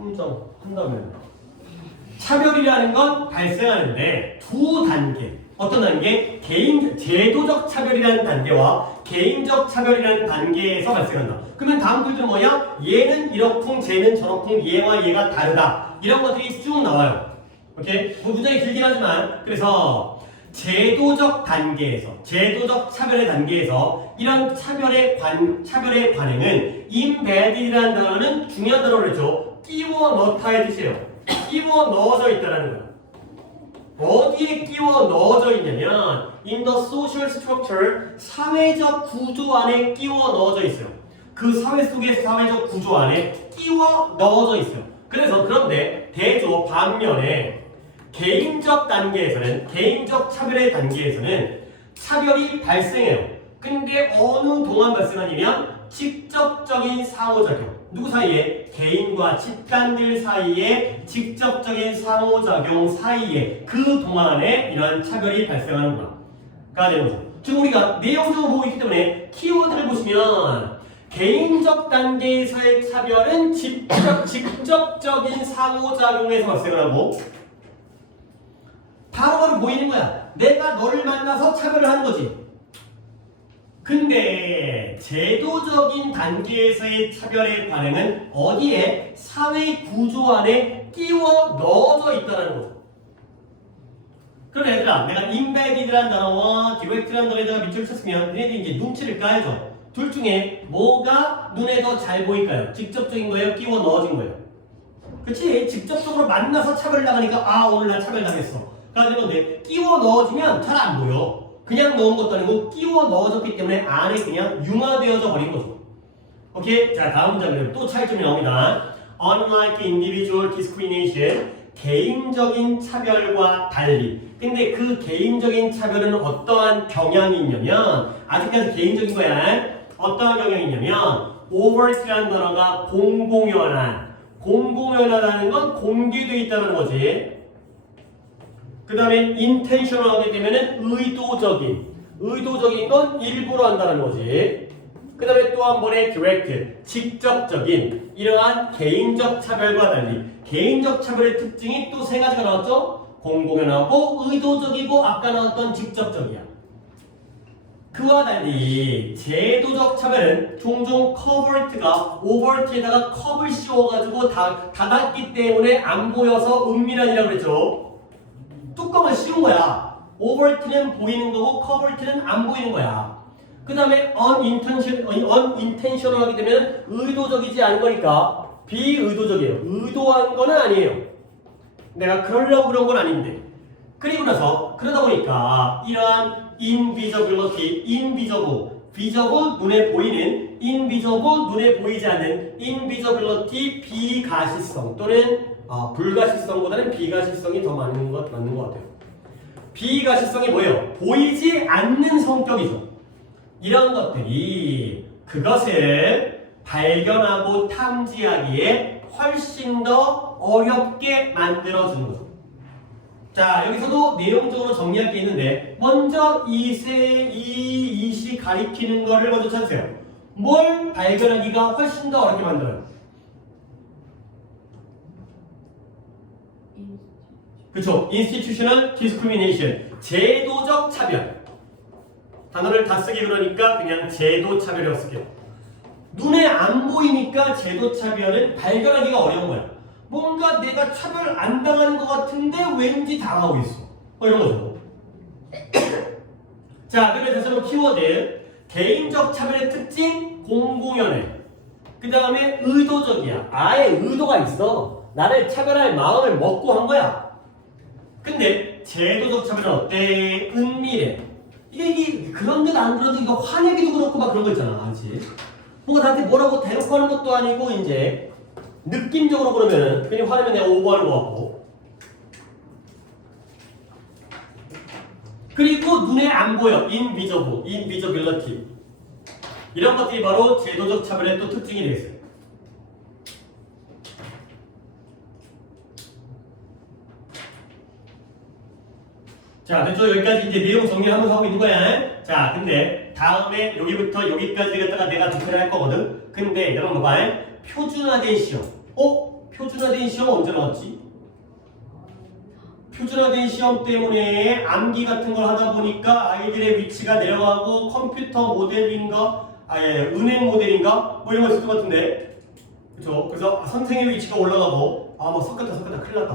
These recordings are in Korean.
한다면 차별이라는 건 발생하는데 두 단계. 어떤 단계? 제도적 차별이라는 단계와 개인적 차별이라는 단계에서 발생한다. 그러면 다음 글들은 뭐야? 얘는 이렇쿵, 쟤는 저렇쿵, 얘와 얘가 다르다. 이런 것들이 쭉 나와요. 오케이? 뭐 문장이 길긴 하지만 그래서 제도적 단계에서, 제도적 차별의 단계에서 이런 차별의 관행은 embedded이라는 단어는 중요한 단어를 했죠. 끼워 넣다의 뜻이에요. 끼워 넣어져 있다라는 거야. 어디에 끼워 넣어져 있냐면 in the social structure, 사회적 구조 안에 끼워 넣어져 있어요. 그 사회 속의 사회적 구조 안에 끼워 넣어져 있어요. 그래서 그런데 반면에 개인적 단계에서는, 개인적 차별의 단계에서는 차별이 발생해요. 근데 어느 동안 발생하냐면 직접적인 상호작용. 누구 사이에? 개인과 집단들 사이에 직접적인 상호작용 사이에 그 동안에 이러한 차별이 발생하는 거가 되는 거죠. 지금 우리가 내용적으로 보고 있기 때문에 키워드를 보시면 개인적 단계에서의 차별은 직접적인 상호작용에서 발생을 하고 바로바로 보이는 거야. 내가 너를 만나서 차별을 하는 거지. 근데 제도적인 단계에서의 차별의 반응은 어디에? 사회 구조 안에 끼워 넣어져 있다는 거죠. 그럼 얘들아, 내가 embedded라는 단어와 direct라는 단어에다가 밑줄을 쳤으면 얘네들이 이제 눈치를 까야죠. 둘 중에 뭐가 눈에 더 잘 보일까요? 직접적인 거예요? 끼워 넣어진 거예요? 그치? 직접적으로 만나서 차별 나가니까 아 오늘 나 차별 당했어. 그런데 끼워 넣어지면 잘 안 보여. 그냥 넣은 것도 아니고 끼워 넣어졌기 때문에 안에 그냥 융화되어져 버린 거죠. 오케이? 자, 다음 문장은 또 차이점이 나옵니다. Unlike individual discrimination, 개인적인 차별과 달리. 근데 그 개인적인 차별은 어떠한 경향이 있냐면 아직까지 개인적인 거야. 어떠한 경향이 있냐면 overt라는 단어가 공공연하다는 건 공개되어 있다는 거지. 그 다음에 intentional 하게 되면은 의도적인 건 일부러 한다는 거지. 그 다음에 또 한 번에 direct, 직접적인 이러한 개인적 차별과 달리 개인적 차별의 특징이 또 세 가지가 나왔죠. 공공연하고 의도적이고 아까 나왔던 직접적이야. 그와 달리 제도적 차별은 종종 covert가 overt에다가 컵을 씌워가지고 닫았기 때문에 안 보여서 은밀한이라고 그랬죠. 뚜껑을 씌운 거야. overt는 보이는 거고 covert는 안 보이는 거야. 그 다음에 unintentional 하게 되면 의도적이지 않은 거니까 비의도적이에요. 의도한 건 아니에요. 내가 그러려고 그런 건 아닌데. 그리고 나서 그러다 보니까 이러한 invisibility, visible 눈에 보이는, invisible 눈에 보이지 않는 invisibility 비가시성 또는 불가시성보다는 비가시성이 더 맞는 것 같아요. 비가시성이 뭐예요? 보이지 않는 성격이죠. 이런 것들이 그것을 발견하고 탐지하기에 훨씬 더 어렵게 만들어주는 거죠. 자, 여기서도 내용적으로 정리할 게 있는데 먼저 이시 가리키는 거를 먼저 찾으세요. 뭘 발견하기가 훨씬 더 어렵게 만들어요? 그쵸? institutional discrimination, 제도적 차별. 단어를 다 쓰기 그러니까 그냥 제도 차별이라고 쓸게요. 눈에 안 보이니까 제도 차별은 발견하기가 어려운 거야. 뭔가 내가 차별 안 당하는 것 같은데 왠지 당하고 있어. 이런 거죠. 자, 그래서 다시 한번 키워드. 개인적 차별의 특징, 공공연해. 그 다음에 의도적이야. 아예 의도가 있어. 나를 차별할 마음을 먹고 한 거야. 근데 제도적 차별은 어때? 은밀해. 이게 그런 데도 안 그래도 이거 화내기도 그렇고 막 그런 거 있잖아. 그렇지? 뭔가 나한테 뭐라고 대놓고 하는 것도 아니고 이제 느낌적으로 그러면 괜히 화내면 내가 오버하는 것 같고. 그리고 눈에 안 보여. invisibility. 이런 것들이 바로 제도적 차별의 또 특징이 되겠어요. 자, 됐죠? 여기까지 이제 내용 정리하면서 하고 있는 거야. 자, 근데 다음에 여기부터 여기까지 갖다가 내가 디스플레이 할 거거든. 근데 여러분 봐봐. 표준화된 시험. 표준화된 시험 언제 나왔지? 표준화된 시험 때문에 암기 같은 걸 하다 보니까 아이들의 위치가 내려가고 컴퓨터 모델인가? 은행 모델인가? 뭐 이런 거 있을 것 같은데. 그쵸? 그래서 선생의 위치가 올라가고 막 섞였다 큰일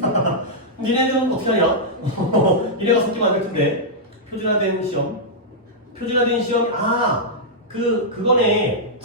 났다. 니네들은 어떻게 하냐? 니네가 섞이면 안 될 텐데. 표준화된 시험. 그거네.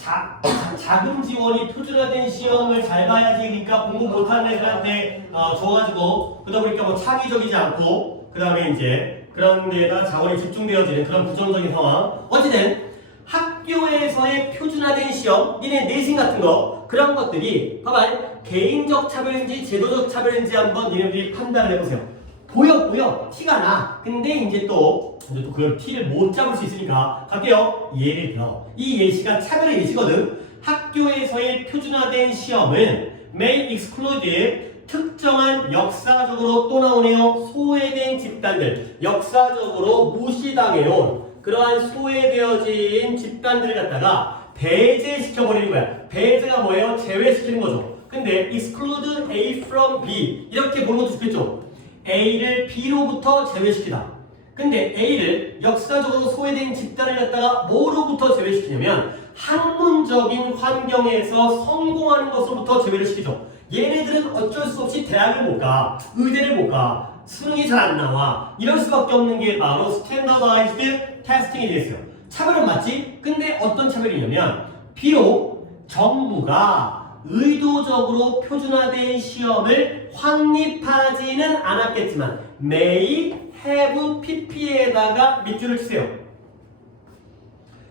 자금 지원이 표준화된 시험을 잘 봐야지. 그러니까 공부 못하는 애들한테 줘가지고 그러다 보니까 뭐 창의적이지 않고 그 다음에 이제 그런 데에다 자원이 집중되어지는 그런 부정적인 상황. 어찌든 학교에서의 표준화된 시험, 니네 내신 같은 거 그런 것들이 봐봐. 개인적 차별인지 제도적 차별인지 한번 니네들이 판단을 해보세요. 보여 티가 나. 근데 이제 또 그걸 티를 못 잡을 수 있으니까 갈게요. 예를 들어 이 예시가 차별의 예시거든. 학교에서의 표준화된 시험은 may exclude 특정한 역사적으로 또 나오네요. 소외된 집단들, 역사적으로 무시당해온 그러한 소외되어진 집단들을 갖다가 배제시켜버리는 거야. 배제가 뭐예요? 제외시키는 거죠. 근데 exclude A from B 이렇게 보는 것도 좋겠죠. A를 B로부터 제외시키다. 근데 A를 역사적으로 소외된 집단을 갖다가 뭐로부터 제외시키냐면 학문적인 환경에서 성공하는 것으로부터 제외를 시키죠. 얘네들은 어쩔 수 없이 대학을 못 가, 의대를 못 가, 수능이 잘 안 나와. 이럴 수밖에 없는 게 바로 스탠더다이즈드 테스팅이 되겠어요. 차별은 맞지? 근데 어떤 차별이냐면 비록 정부가 의도적으로 표준화된 시험을 확립하지는 않았겠지만 may have pp에다가 밑줄을 치세요.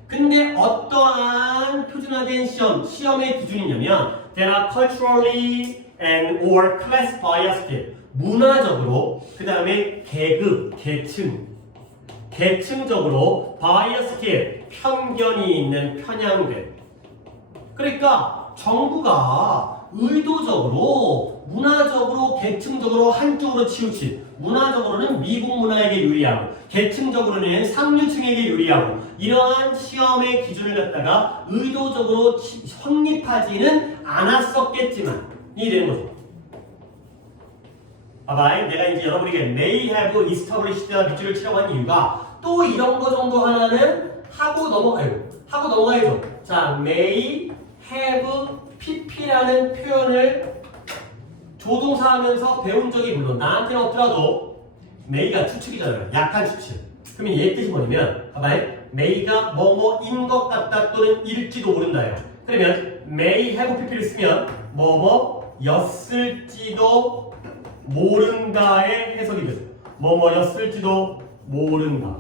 근데 어떠한 표준화된 시험의 기준이냐면 there are culturally and or class biased 문화적으로 그 다음에 계급, 계층적으로 biased 편견이 있는 편향들. 그러니까 정부가 의도적으로 문화적으로 계층적으로 한쪽으로 치우친 문화적으로는 미국 문화에게 유리하고 계층적으로는 상류층에게 유리하고 이러한 시험의 기준을 갖다가 의도적으로 확립하지는 않았었겠지만 이 되는 거죠. 봐봐, 내가 이제 여러분에게 may have established 밑줄을 치라고 한 이유가 또 이런 거 정도 하나는 하고 넘어가야죠. 자, may have pp라는 표현을 조동사 하면서 배운 적이 물론 나한테는 없더라도 may가 추측이잖아요. 약한 추측. 그러면 얘 뜻이 뭐냐면 봐봐, may가 뭐뭐인 것 같다 또는 일지도 모른다예요. 그러면 may have pp를 쓰면 뭐뭐였을지도 모른다의 해석이 되죠. 뭐뭐였을지도 모른다.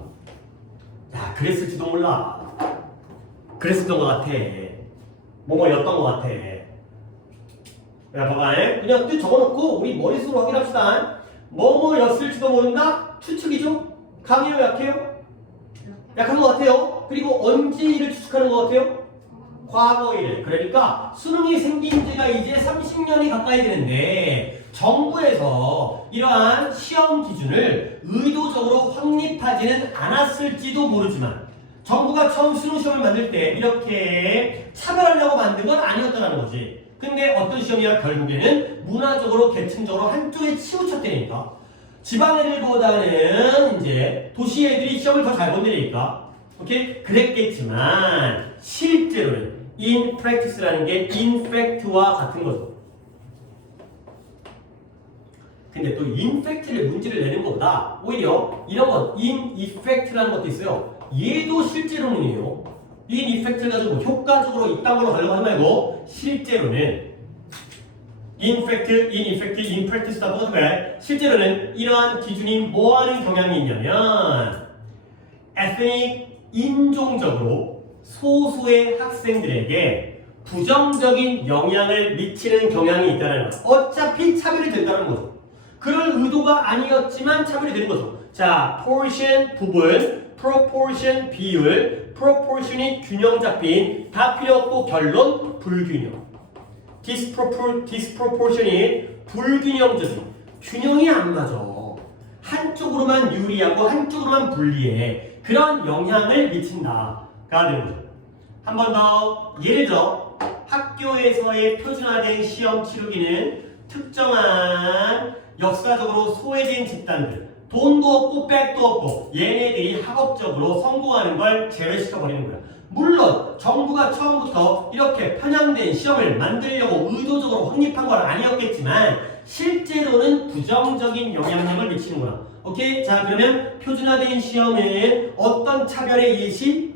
야, 그랬을지도 몰라. 그랬었던 것 같아. 뭐뭐였던 것 같아. 야, 봐봐. 그냥 뜻 적어놓고 우리 머릿속으로 확인합시다. 뭐뭐였을지도 모른다? 추측이죠? 강해요, 약해요? 약한 것 같아요. 그리고 언제 일을 추측하는 것 같아요? 과거 일을. 그러니까 수능이 생긴 지가 이제 30년이 가까이 되는데 정부에서 이러한 시험 기준을 의도적으로 확립하지는 않았을지도 모르지만 정부가 처음 수능 시험을 만들 때 이렇게 차별하려고 만든 건 아니었다는 거지. 근데 어떤 시험이야? 결국에는 문화적으로 계층적으로 한쪽에 치우쳤다니까. 지방 애들보다는 이제 도시 애들이 시험을 더 잘 본다니까. 오케이? 그랬겠지만 실제로는 in practice라는 게 in fact와 같은 거죠. 근데 또 in fact를 문제를 내는 것보다 오히려 이런 것 in effect라는 것도 있어요. 얘도 실제로는이에요. in effect를 가지고 효과적으로 이딴 걸로 가려고 하지 말고 실제로는 in fact, in effect, in practice다 보는 거야. 실제로는 이러한 기준이 뭐하는 경향이 있냐면 ethnic, 인종적으로 소수의 학생들에게 부정적인 영향을 미치는 경향이 있다는 거야. 어차피 차별이 된다는 거죠. 그럴 의도가 아니었지만 차별이 되는 거죠. 자, portion 부분, proportion 비율, proportion이 균형 잡힌, 다 필요 없고 결론 불균형. disproportion이 불균형적인, 균형이 안 맞아. 한쪽으로만 유리하고 한쪽으로만 불리해. 그런 영향을 미친다가 되는 거죠. 한 번 더 예를 들어 학교에서의 표준화된 시험 치르기는 특정한 역사적으로 소외된 집단들, 돈도 없고 백도 없고 얘네들이 학업적으로 성공하는 걸 제외시켜버리는 거야. 물론 정부가 처음부터 이렇게 편향된 시험을 만들려고 의도적으로 확립한 건 아니었겠지만 실제로는 부정적인 영향력을 미치는 거야. 오케이? 자, 그러면 표준화된 시험은 어떤 차별의 예시?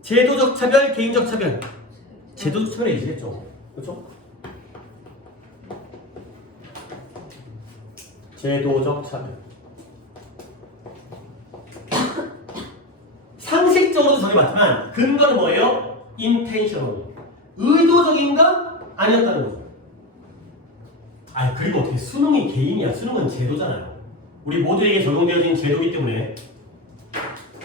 제도적 차별, 개인적 차별. 제도적 차별의 예시겠죠. 그렇죠? 제도적 차별. 상식적으로도 정해봤지만 근거는 뭐예요? intentional. 의도적인가? 아니었다는 거죠. 아, 그리고 어떻게 수능이 개인이야? 수능은 제도잖아요. 우리 모두에게 적용되어진 제도이기 때문에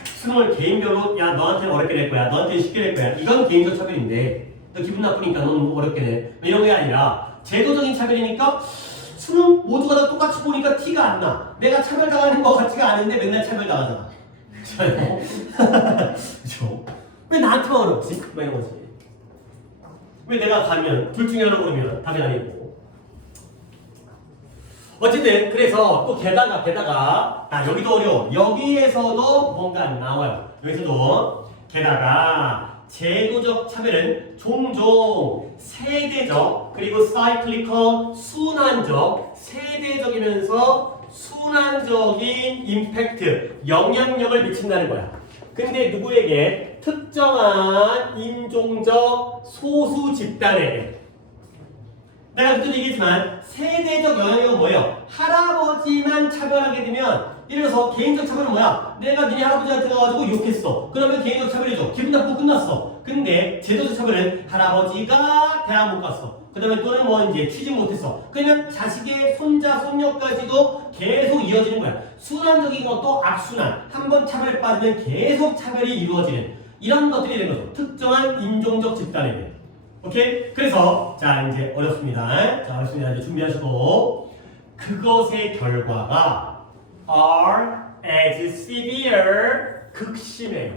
수능을 개인별로 야 너한테는 어렵게 낼 거야, 너한테는 쉽게 낼 거야. 이건 개인적 차별인데 너 기분 나쁘니까 넌 어렵게 내. 이런 게 아니라 제도적인 차별이니까 수능 모두가 다 똑같이 보니까 티가 안 나. 내가 차별당하는 것 같지가 않은데 맨날 차별당하잖아. 그렇죠? 왜 나한테만 어렵지? 뭐 이런 거지. 왜 내가 가면 둘 중에 하나 고르면 답이 아니고. 어쨌든 그래서 또 게다가 여기도 어려워. 여기에서도 뭔가 나와요. 여기서도 게다가 제도적 차별은 종종 세대적 그리고 사이클리컬 순환적 세대적이면서 순환적인 임팩트 영향력을 미친다는 거야. 근데 누구에게? 특정한 인종적 소수 집단에게. 내가 그때도 얘기했지만 세대적 영향력은 뭐예요? 할아버지만 차별하게 되면 예를 들어서 개인적 차별은 뭐야? 내가 니네 할아버지한테 가가지고 욕했어. 그러면 개인적 차별이죠. 기분 나쁘고 끝났어. 근데 제도적 차별은 할아버지가 대학 못 갔어. 그 다음에 또는 뭐 이제 취직 못했어. 그러면 자식의 손자, 손녀까지도 계속 이어지는 거야. 순환적인 것도 악순환. 한 번 차별에 빠지면 계속 차별이 이루어지는 이런 것들이 되는 거죠. 특정한 인종적 집단에게. 오케이? 그래서 자 이제 어렵습니다. 자 어렵습니다. 이제 준비하시고 그것의 결과가 are as severe 극심해요.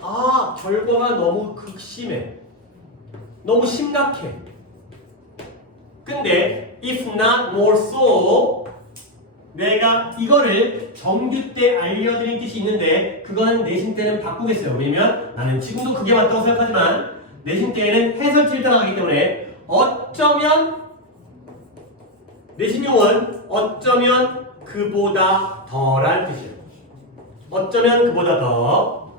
아 결과가 너무 극심해. 너무 심각해. 근데 if not more so 내가 이거를 정규 때 알려드릴 뜻이 있는데 그거는 내신 때는 바꾸겠어요. 왜냐면 나는 지금도 그게 맞다고 생각하지만 내신 때에는 해설지를 따라가기 때문에 어쩌면 내신용은 어쩌면 그보다 덜한 뜻이에요. 어쩌면 그보다 더.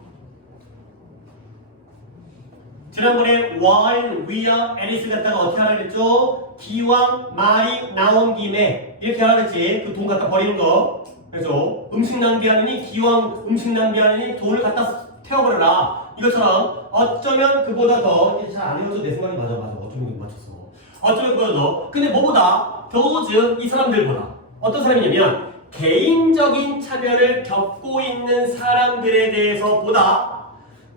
지난번에 while, we're, Alice 갖다가 어떻게 하라 그랬죠? 기왕 말이 나온 김에 이렇게 하라 그랬지. 그 돈 갖다 버리는 거. 그래서 음식 낭비하느니 기왕 음식 낭비하느니 돈을 갖다 태워버려라. 이것처럼 어쩌면 그보다 더. 이게 잘 안 읽어서 내 생각이 맞아. 어쩌면 맞췄어. 어쩌면 그보다 더. 근데 뭐보다? those 이 사람들보다. 어떤 사람이냐면 개인적인 차별을 겪고 있는 사람들에 대해서 보다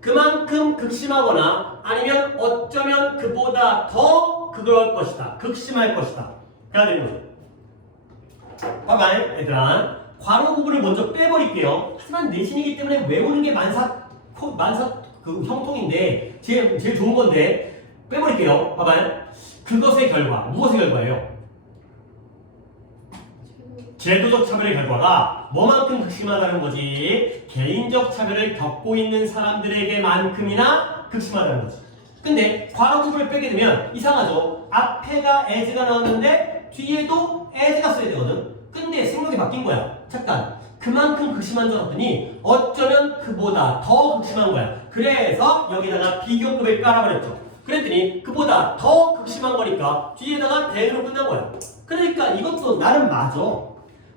그만큼 극심하거나 아니면 어쩌면 그보다 더 그럴 것이다. 극심할 것이다. 그래야 되는 거죠. 봐봐 얘들아. 괄호 구분을 먼저 빼버릴게요. 하지만 내신이기 때문에 외우는 게 만사 그 형통인데 제일 좋은 건데 빼버릴게요. 봐봐. 그것의 결과. 무엇의 결과예요? 제도적 차별의 결과가 뭐만큼 극심하다는 거지? 개인적 차별을 겪고 있는 사람들에게만큼이나 극심하다는 거지. 근데 괄호 구분을 빼게 되면 이상하죠? 앞에가 as가 나왔는데 뒤에도 as가 써야 되거든. 근데 생각이 바뀐 거야. 잠깐. 그만큼 극심한 줄 알았더니 어쩌면 그보다 더 극심한 거야. 그래서 여기다가 비교급을 깔아버렸죠. 그랬더니 그보다 더 극심한 거니까 뒤에다가 대로 끝난 거야. 그러니까 이것도 나름 맞아.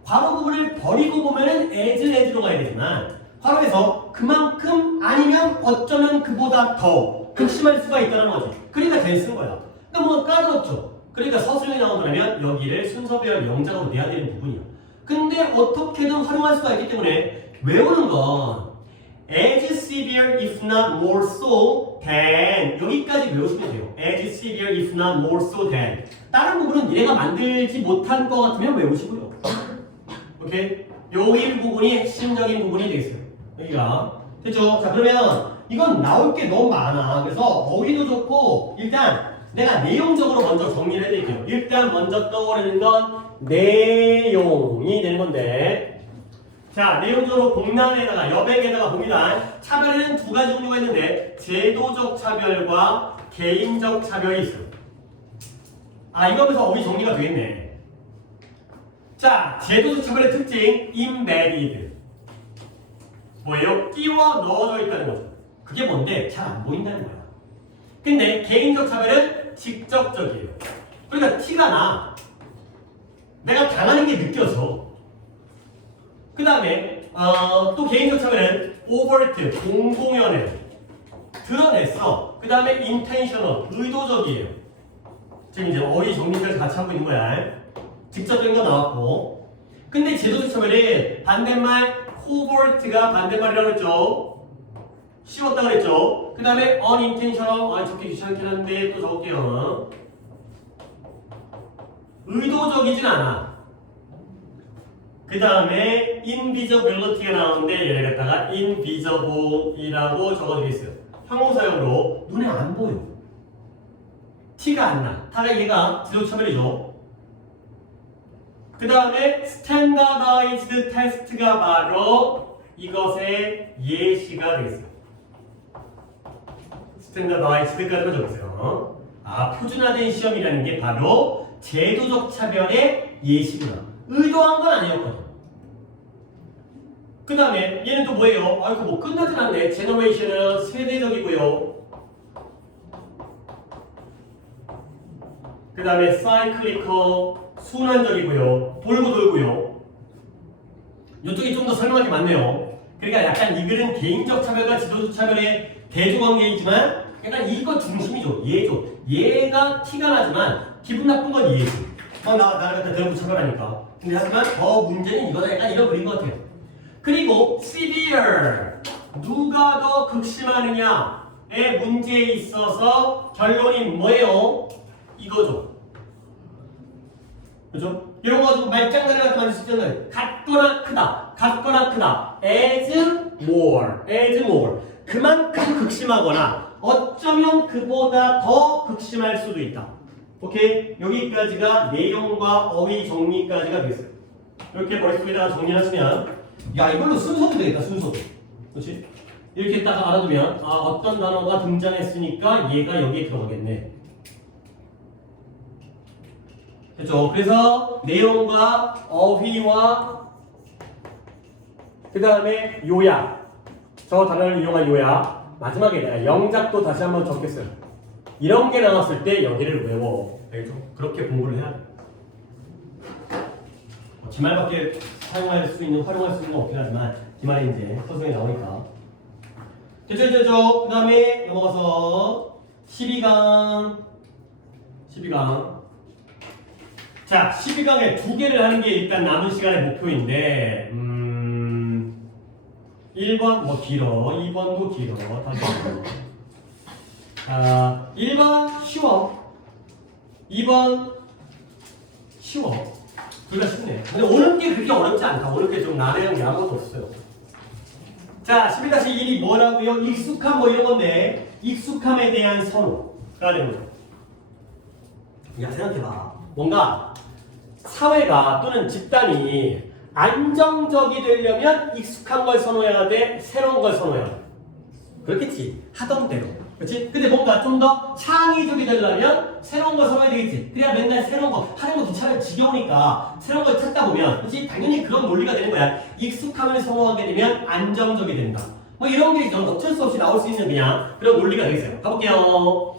괄호 구분을 버리고 보면은 as로 가야 되지만 괄호에서 그만큼 아니면 어쩌면 그보다 더 극심할 수가 있다는 거지. 그러니까 된 쓴 거야. 그러니까 뭔가 까다롭죠. 그러니까 서술형이 나오려면 여기를 순서별 영작으로 내야 되는 부분이야. 근데 어떻게든 활용할 수가 있기 때문에 외우는 건 as severe if not more so than 여기까지 외우시면 돼요. as severe if not more so than 다른 부분은 얘가 만들지 못한 것 같으면 외우시고요. 오케이? 요 1부분이 핵심적인 부분이 되겠어요. 여기가 됐죠? 자 그러면 이건 나올 게 너무 많아. 그래서 어휘도 좋고 일단 내가 내용적으로 먼저 정리를 해드릴게요. 일단 먼저 떠오르는 건 내용이 되는 건데 자, 내용적으로 복란에다가 여백에다가 봅니다. 차별에는 두 가지 종류가 있는데 제도적 차별과 개인적 차별이 있어요. 아, 이거면서 어휘 정리가 되겠네. 자, 제도적 차별의 특징 embedded 뭐예요? 끼워 넣어져 있다는 거죠. 그게 뭔데? 잘 안 보인다는 거야. 근데 개인적 차별은 직접적이에요. 그러니까 티가 나. 내가 당하는 게 느껴져. 그 다음에 또 개인적 차별은 overt, 공공연해. 드러냈어. 그 다음에 intentional, 의도적이에요. 지금 이제 어휘 정리까지 같이 하고 있는 거야. 직접적인 거 나왔고. 근데 제도적 차별은 반대말 covert가 반대말이라고 그랬죠. 씌웠다 그랬죠. 그 다음에 unintentional, 적기 귀찮긴 한데 또 적을게요. 의도적이진 않아. 그 다음에 invisibility가 나오는데 얘를 갖다가 invisible이라고 적어드리겠어요. 형용사형으로 눈에 안 보여. 티가 안 나. 다가 얘가 제도적 차별이죠. 그 다음에 standardized test가 바로 이것의 예시가 되겠어요. standardized까지만 적었어요. 아, 표준화된 시험이라는 게 바로 제도적 차별의 예시구나. 의도한 건 아니었거든. 그 다음에 얘는 또 뭐예요? 아이고 뭐 끝나진 않네. generation은 세대적이고요. 그 다음에 cyclical 순환적이고요. 돌고 돌고요. 이쪽이 좀 더 설명할 게 많네요. 그러니까 약간 이 글은 개인적 차별과 지도적 차별의 대조관계이지만 약간 이거 중심이죠. 얘죠. 얘가 티가 나지만 기분 나쁜 건 얘지. 나를 갖다 대놓고 차별하니까. 근데 하지만 더 문제는 이거다. 약간 이런 글인 것 같아요. 그리고 severe. 누가 더 극심하느냐의 문제에 있어서 결론이 뭐예요? 이거죠. 그죠? 이런 거 가지고 말장난을 갖다 만들 수 있잖아요. 같거나 크다. 같거나 크다. as more. 그만큼 극심하거나 어쩌면 그보다 더 극심할 수도 있다. 오케이? 여기까지가 내용과 어휘 정리까지가 되겠어요. 이렇게 머릿속에다가 정리하시면 야, 이걸로 순서도 되겠다. 순서도. 그렇지? 이렇게 딱 알아두면 어떤 단어가 등장했으니까 얘가 여기에 들어가겠네. 그렇죠? 그래서 내용과 어휘와 그 다음에 요약, 저 단어를 이용한 요약, 마지막에 내가 영작도 다시 한번 적겠어요. 이런 게 나왔을 때 여기를 외워. 알겠죠? 그렇게 공부를 해야 돼. 기말밖에 활용할 수 있는 건 없긴 하지만 기말이 이제 서성에 나오니까. 됐죠? 그 다음에 넘어가서 12강. 자, 12강에 두 개를 하는 게 일단 남은 시간의 목표인데 1번 뭐 길어, 2번도 길어. 다시 1번 쉬워, 2번 쉬워. 둘 다 쉽네. 근데 오는 게 그렇게 어렵지 않다. 오는 게 좀 난해한 게 아무것도 없어요. 자, 11-1이 뭐라고요? 익숙함 뭐 이런 건데 익숙함에 대한 선호가 되는 거죠. 야, 생각해봐. 뭔가 사회가 또는 집단이 안정적이 되려면 익숙한 걸 선호해야 돼? 새로운 걸 선호해야 돼? 그렇겠지. 하던 대로. 그렇지? 근데 뭔가 좀 더 창의적이 되려면 새로운 걸 선호해야 되겠지. 그래야 맨날 새로운 거 하는 거 귀찮아 지겨우니까 새로운 걸 찾다 보면 그렇지? 당연히 그런 논리가 되는 거야. 익숙함을 선호하게 되면 안정적이 된다. 뭐 이런 게 어쩔 수 없이 나올 수 있는 그냥 그런 논리가 되겠어요. 가볼게요.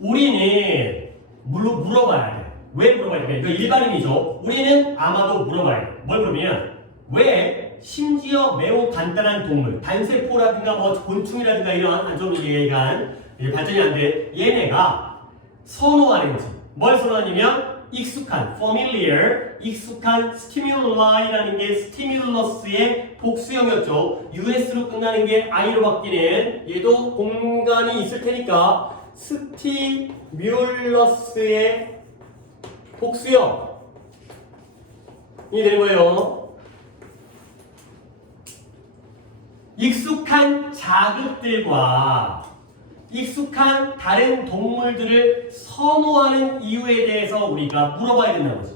우리는 물어봐야 돼. 왜 물어봐야 돼? 이거 일반인이죠. 우리는 아마도 물어봐야 돼. 뭘 물으면 왜 심지어 매우 간단한 동물, 단세포라든가 뭐 곤충이라든가 이런 좀 얘간 발전이 안 돼. 얘네가 선호하는지 뭘 선호하냐면 익숙한, familiar, 익숙한 stimuli-라는 게 stimulus의 복수형이었죠. us로 끝나는 게 i로 바뀌는 얘도 공간이 있을 테니까 스티뮬러스의 복수형이 되는 거예요. 익숙한 자극들과 익숙한 다른 동물들을 선호하는 이유에 대해서 우리가 물어봐야 된다는 거지.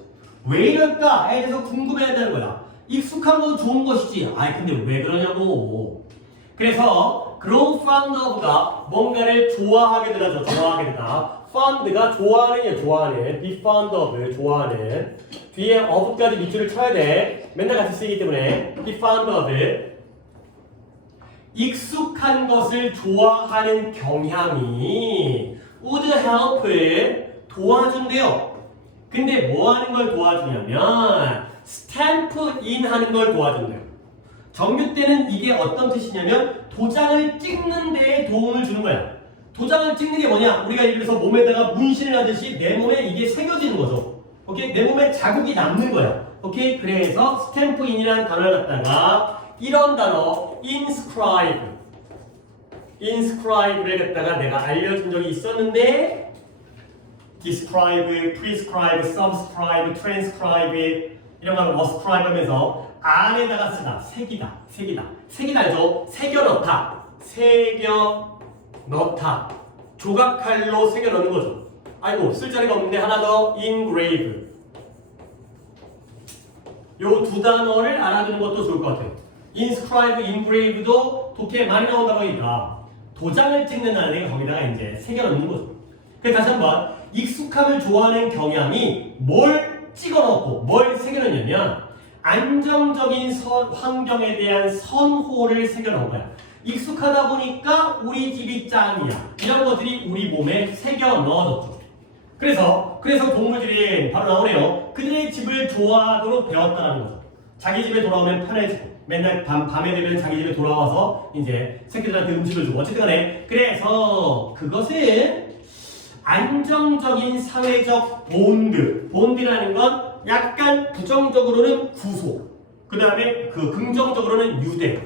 왜 이럴까에 대해서 궁금해야 된다는 거야. 익숙한 건 좋은 것이지. 아이 근데 왜 그러냐고. 그래서 grow fond of가 뭔가를 좋아하게 되죠. 좋아하게 되다. fond가 좋아하는이야. 좋아하는. be fond of 좋아하는. 뒤에 of까지 밑줄을 쳐야 돼. 맨날 같이 쓰이기 때문에 be fond of. 익숙한 것을 좋아하는 경향이 would help을 도와준대요. 근데 뭐 하는 걸 도와주냐면 스탬프 인 하는 걸 도와준대요. 정규 때는 이게 어떤 뜻이냐면 도장을 찍는 데에 도움을 주는 거야. 도장을 찍는 게 뭐냐? 우리가 예를 들어서 몸에다가 문신을 하듯이 내 몸에 이게 새겨지는 거죠. 오케이? 내 몸에 자국이 남는 거야. 오케이? 그래서 스탬프 인이라는 단어를 갖다가 이런 단어 inscribe를 갖다가 내가 알려준 적이 있었는데 describe, prescribe, subscribe, transcribe 이런 걸 ascribe 하면서 안에다가 쓰다, 새기다 알죠? 새겨 넣다 조각칼로 새겨 넣는 거죠. 아이고 쓸 자리가 없는데 하나 더 engrave 요 두 단어를 알아두는 것도 좋을 것 같아요. inscribe, engrave도 독해에 많이 나온다고 하니까 도장을 찍는다는 게 거기다가 이제 새겨 넣는 거죠. 그래서 다시 한번 익숙함을 좋아하는 경향이 뭘 찍어 넣고 뭘 새겨 넣냐면 안정적인 환경에 대한 선호를 새겨 넣은 거야. 익숙하다 보니까 우리 집이 짱이야. 이런 것들이 우리 몸에 새겨 넣어졌죠. 그래서 동물들이 바로 나오네요. 그들의 집을 좋아하도록 배웠다는 거죠. 자기 집에 돌아오면 편해지고 맨날 밤에 되면 자기 집에 돌아와서 이제 새끼들한테 음식을 주고 어쨌든 간에 그래서 그것은 안정적인 사회적 본드라는 건 약간 부정적으로는 구소 그 다음에 그 긍정적으로는 유대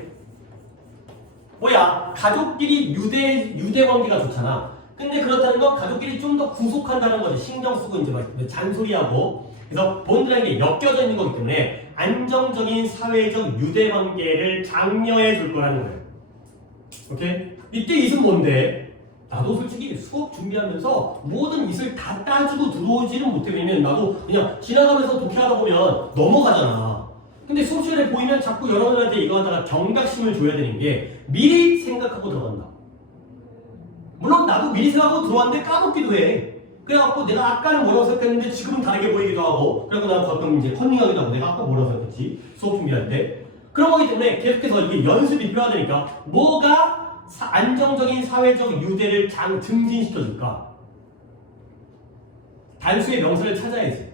뭐야 가족끼리 유대 관계가 좋잖아. 근데 그렇다는 건 가족끼리 좀 더 구속한다는 거지. 신경 쓰고 이제 막 잔소리하고 그래서 본드라는 게 엮여져 있는 거기 때문에 안정적인 사회적 유대 관계를 장려해 줄 거라는 거예요. 오케이? 이때 이은 뭔데? 나도 솔직히 수업 준비하면서 모든 이을 다 따지고 들어오지는 못해. 왜냐면 나도 그냥 지나가면서 독해하다 보면 넘어가잖아. 근데 수업 시간에 보이면 자꾸 여러분한테 이거 하다가 경각심을 줘야 되는 게 미리 생각하고 들어간다. 물론 나도 미리 생각하고 들어왔는데 까먹기도 해. 그래갖고 내가 아까는 뭐라고 생각했는데 지금은 다르게 보이기도 하고 그래서 난 가끔 이제 컨닝하기도 하고 내가 아까 뭐라고 생각했지 수업 준비할 때 그런 거기 때문에 계속해서 이게 연습이 필요하다니까. 뭐가 안정적인 사회적 유대를 증진시켜줄까? 단수의 명사를 찾아야지.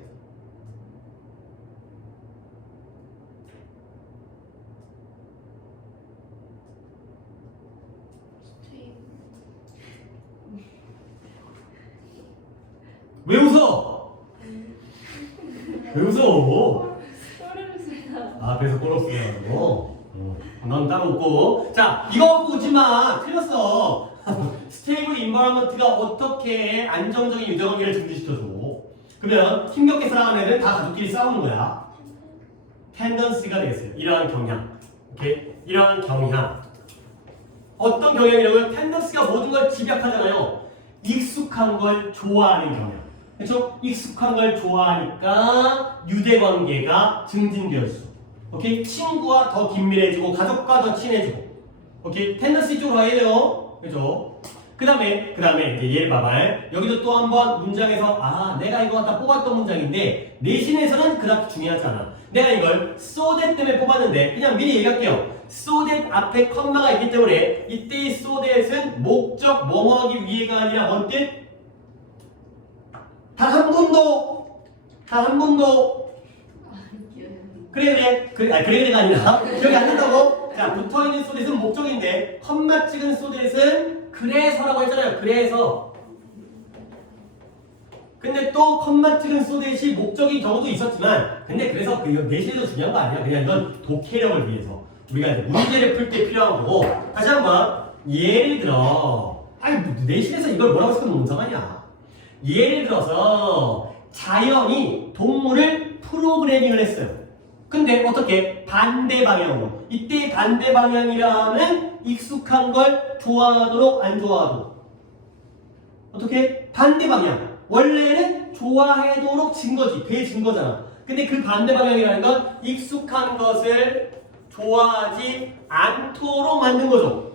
왜 웃어? 왜 웃어? 아 그래서 꼬르스라고? 넌 따로 웃고 자 이거 갖고 웃지마. 틀렸어. 스테이블 인바이러먼트가 어떻게 안정적인 유대관계를 증진시켜줘. 그러면 힘겹게 살아가는 애들은 다 가족끼리 싸우는 거야. 텐던시가 되겠어요. 이러한 경향. 오케이? 이러한 경향. 어떤 경향이라고요? 텐던시가 모든 걸 집약하잖아요. 익숙한 걸 좋아하는 경향. 그렇죠? 익숙한 걸 좋아하니까 유대관계가 증진되어 있어. 오케이? 친구와 더 긴밀해지고 가족과 더 친해지고. 오케이? 텐던시 쪽으로 가야 돼요. 그죠? 그 다음에 이제 얘를 봐봐. 여기도 또 한번 문장에서 내가 이거 갖다 뽑았던 문장인데 내신에서는 그닥 중요하지 않아. 내가 이걸 so that 때문에 뽑았는데 그냥 미리 얘기할게요. so that 앞에 컴마가 있기 때문에 이때의 so that은 목적 뭐뭐하기 위해가 아니라 뭔 뜻? 단 한 번도 그래가 아니라 기억이 안 난다고? 자, 붙어있는 so that은 목적인데 컴마 찍은 so that은 그래서라고 했잖아요. 그래서 근데 또 컴마 찍은 so that이 목적인 경우도 있었지만 근데 그래서 그 내신에서 중요한 거 아니야. 그냥 이건 독해력을 위해서 우리가 이제 문제를 풀 때 필요한 거고. 다시 한번 예를 들어 내신에서 이걸 뭐라고 쓰면 문장하냐. 예를 들어서 자연이 동물을 프로그래밍을 했어요. 근데 어떻게 반대 방향으로. 이때 반대 방향이라면 익숙한 걸 좋아하도록 안 좋아하도록. 어떻게? 반대 방향. 원래는 좋아하도록 진 거지. 돼진 거잖아. 근데 그 반대 방향이라는 건 익숙한 것을 좋아하지 않도록 만든 거죠.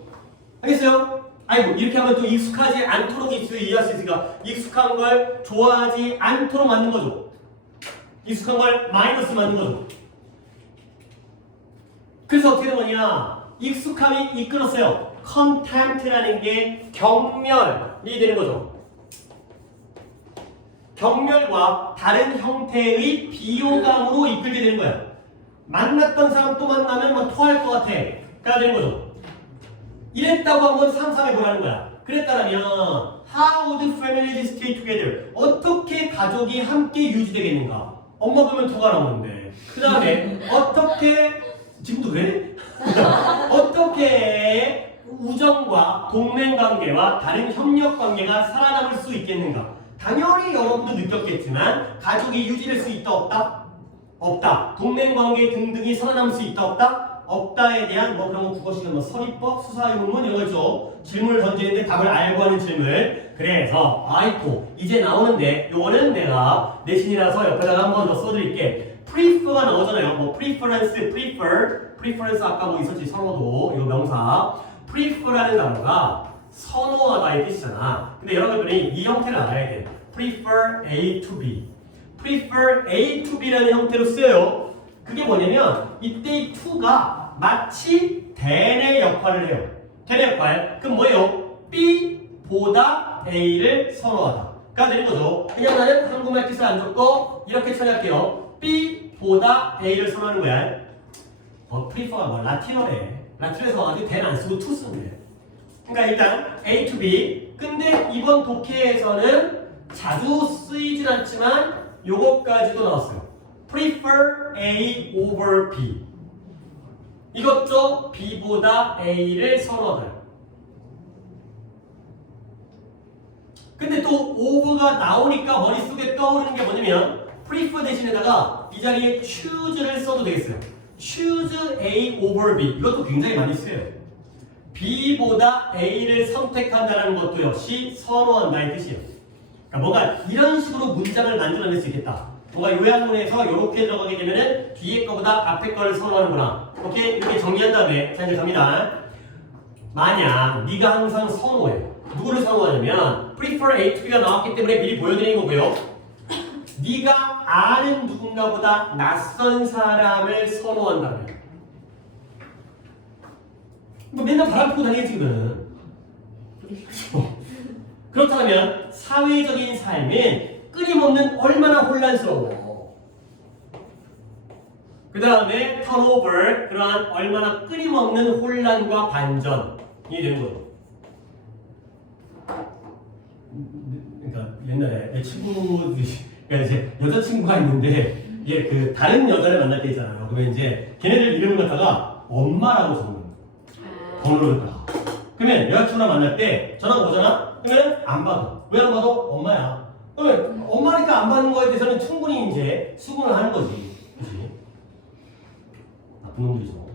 알겠어요? 아이고 이렇게 하면 또 익숙하지 않도록 이해할 수 있으니까 익숙한 걸 좋아하지 않도록 만든 거죠. 익숙한 걸 마이너스 만든 거죠. 그래서 어떻게 된 거냐? 익숙함이 이끌었어요. contempt라는 게 경멸이 되는 거죠. 경멸과 다른 형태의 비호감으로 이끌게 되는 거야. 만났던 사람 또 만나면 뭐 토할 것 같아. 가 되는 거죠. 이랬다고 한번 상상해 보라는 거야. 그랬다면 How would families stay together? 어떻게 가족이 함께 유지되겠는가? 엄마 보면 토가 나오는데. 그 다음에 어떻게 지금도 그래? 어떻게 우정과 동맹관계와 다른 협력관계가 살아남을 수 있겠는가? 당연히 여러분도 느꼈겠지만 가족이 유지될 수 있다 없다? 없다. 동맹관계 등등이 살아남을 수 있다 없다? 없다에 대한 뭐 그런 거 국어 시간 뭐 서리법, 수사의 문문 이런 거 있죠. 질문을 던지는데 답을 알고 하는 질문. 그래서 아이고 이제 나오는데 요거는 내가 내신이라서 옆에다가 한 번 더 써드릴게. prefer가 나오잖아요. 뭐 preference, preference 아까 뭐 있었지 선호도 이거 명사. prefer라는 단어가 선호하다의 뜻이잖아. 근데 여러분들이 이 형태를 알아야 돼. prefer A to B. prefer A to B라는 형태로 쓰여요. 그게 뭐냐면 이때 to가 마치 than의 역할을 해요. than의 역할. 그럼 뭐예요? B보다 A를 선호하다가 되는 거죠. 그냥 나는 한국말 뜻을 안 줬고 이렇게 처리할게요. B보다 A를 선호하는 거야. prefer가 뭐 라틴어래. 라틴어에서 와가지고 than 안 쓰고 to 쓰는데. 그러니까 일단 A to B. 근데 이번 독해에서는 자주 쓰이진 않지만 요거까지도 나왔어요. prefer A over B. 이것도 B보다 A를 선호하다. 근데 또 over가 나오니까 머릿속에 떠오르는 게 뭐냐면 prefer 대신에다가 이 자리에 choose를 써도 되겠어요. choose A over B. 이것도 굉장히 많이 쓰여요. B보다 A를 선택한다는 것도 역시 선호한다의 뜻이에요. 그러니까 뭔가 이런 식으로 문장을 만들어낼 수 있겠다. 뭔가 요약문에서 이렇게 들어가게 되면은 뒤에 거보다 앞에 거를 선호하는구나. 오케이? 이렇게 정리한 다음에 자 이제 갑니다. 만약 네가 항상 선호해. 누구를 선호하냐면 prefer A to B가 나왔기 때문에 미리 보여드리는 거고요. 네가 아는 누군가보다 낯선 사람을 선호한다면 뭐 맨날 바람 피고 다니겠지 지금. 그렇다면 사회적인 삶은 끊임없는 얼마나 혼란스러워. 그 다음에 턴오버, 그러한 얼마나 끊임없는 혼란과 반전이 되는 거죠. 그러니까 옛날에 내 친구들이, 그러니까 이제 여자친구가 있는데 이게 그 다른 여자를 만날 때 있잖아요. 그러면 이제 걔네들 이름을 갖다가 엄마라고 적는 거예요. 번호를 갖다가. 그러면 여자친구랑 만날 때 전화가 오잖아? 그러면 안 받아. 왜 안 받아? 엄마야. 그러면 엄마니까 안 받는 거에 대해서는 충분히 이제 수긍을 하는 거지. 그치? 나쁜 놈들이죠.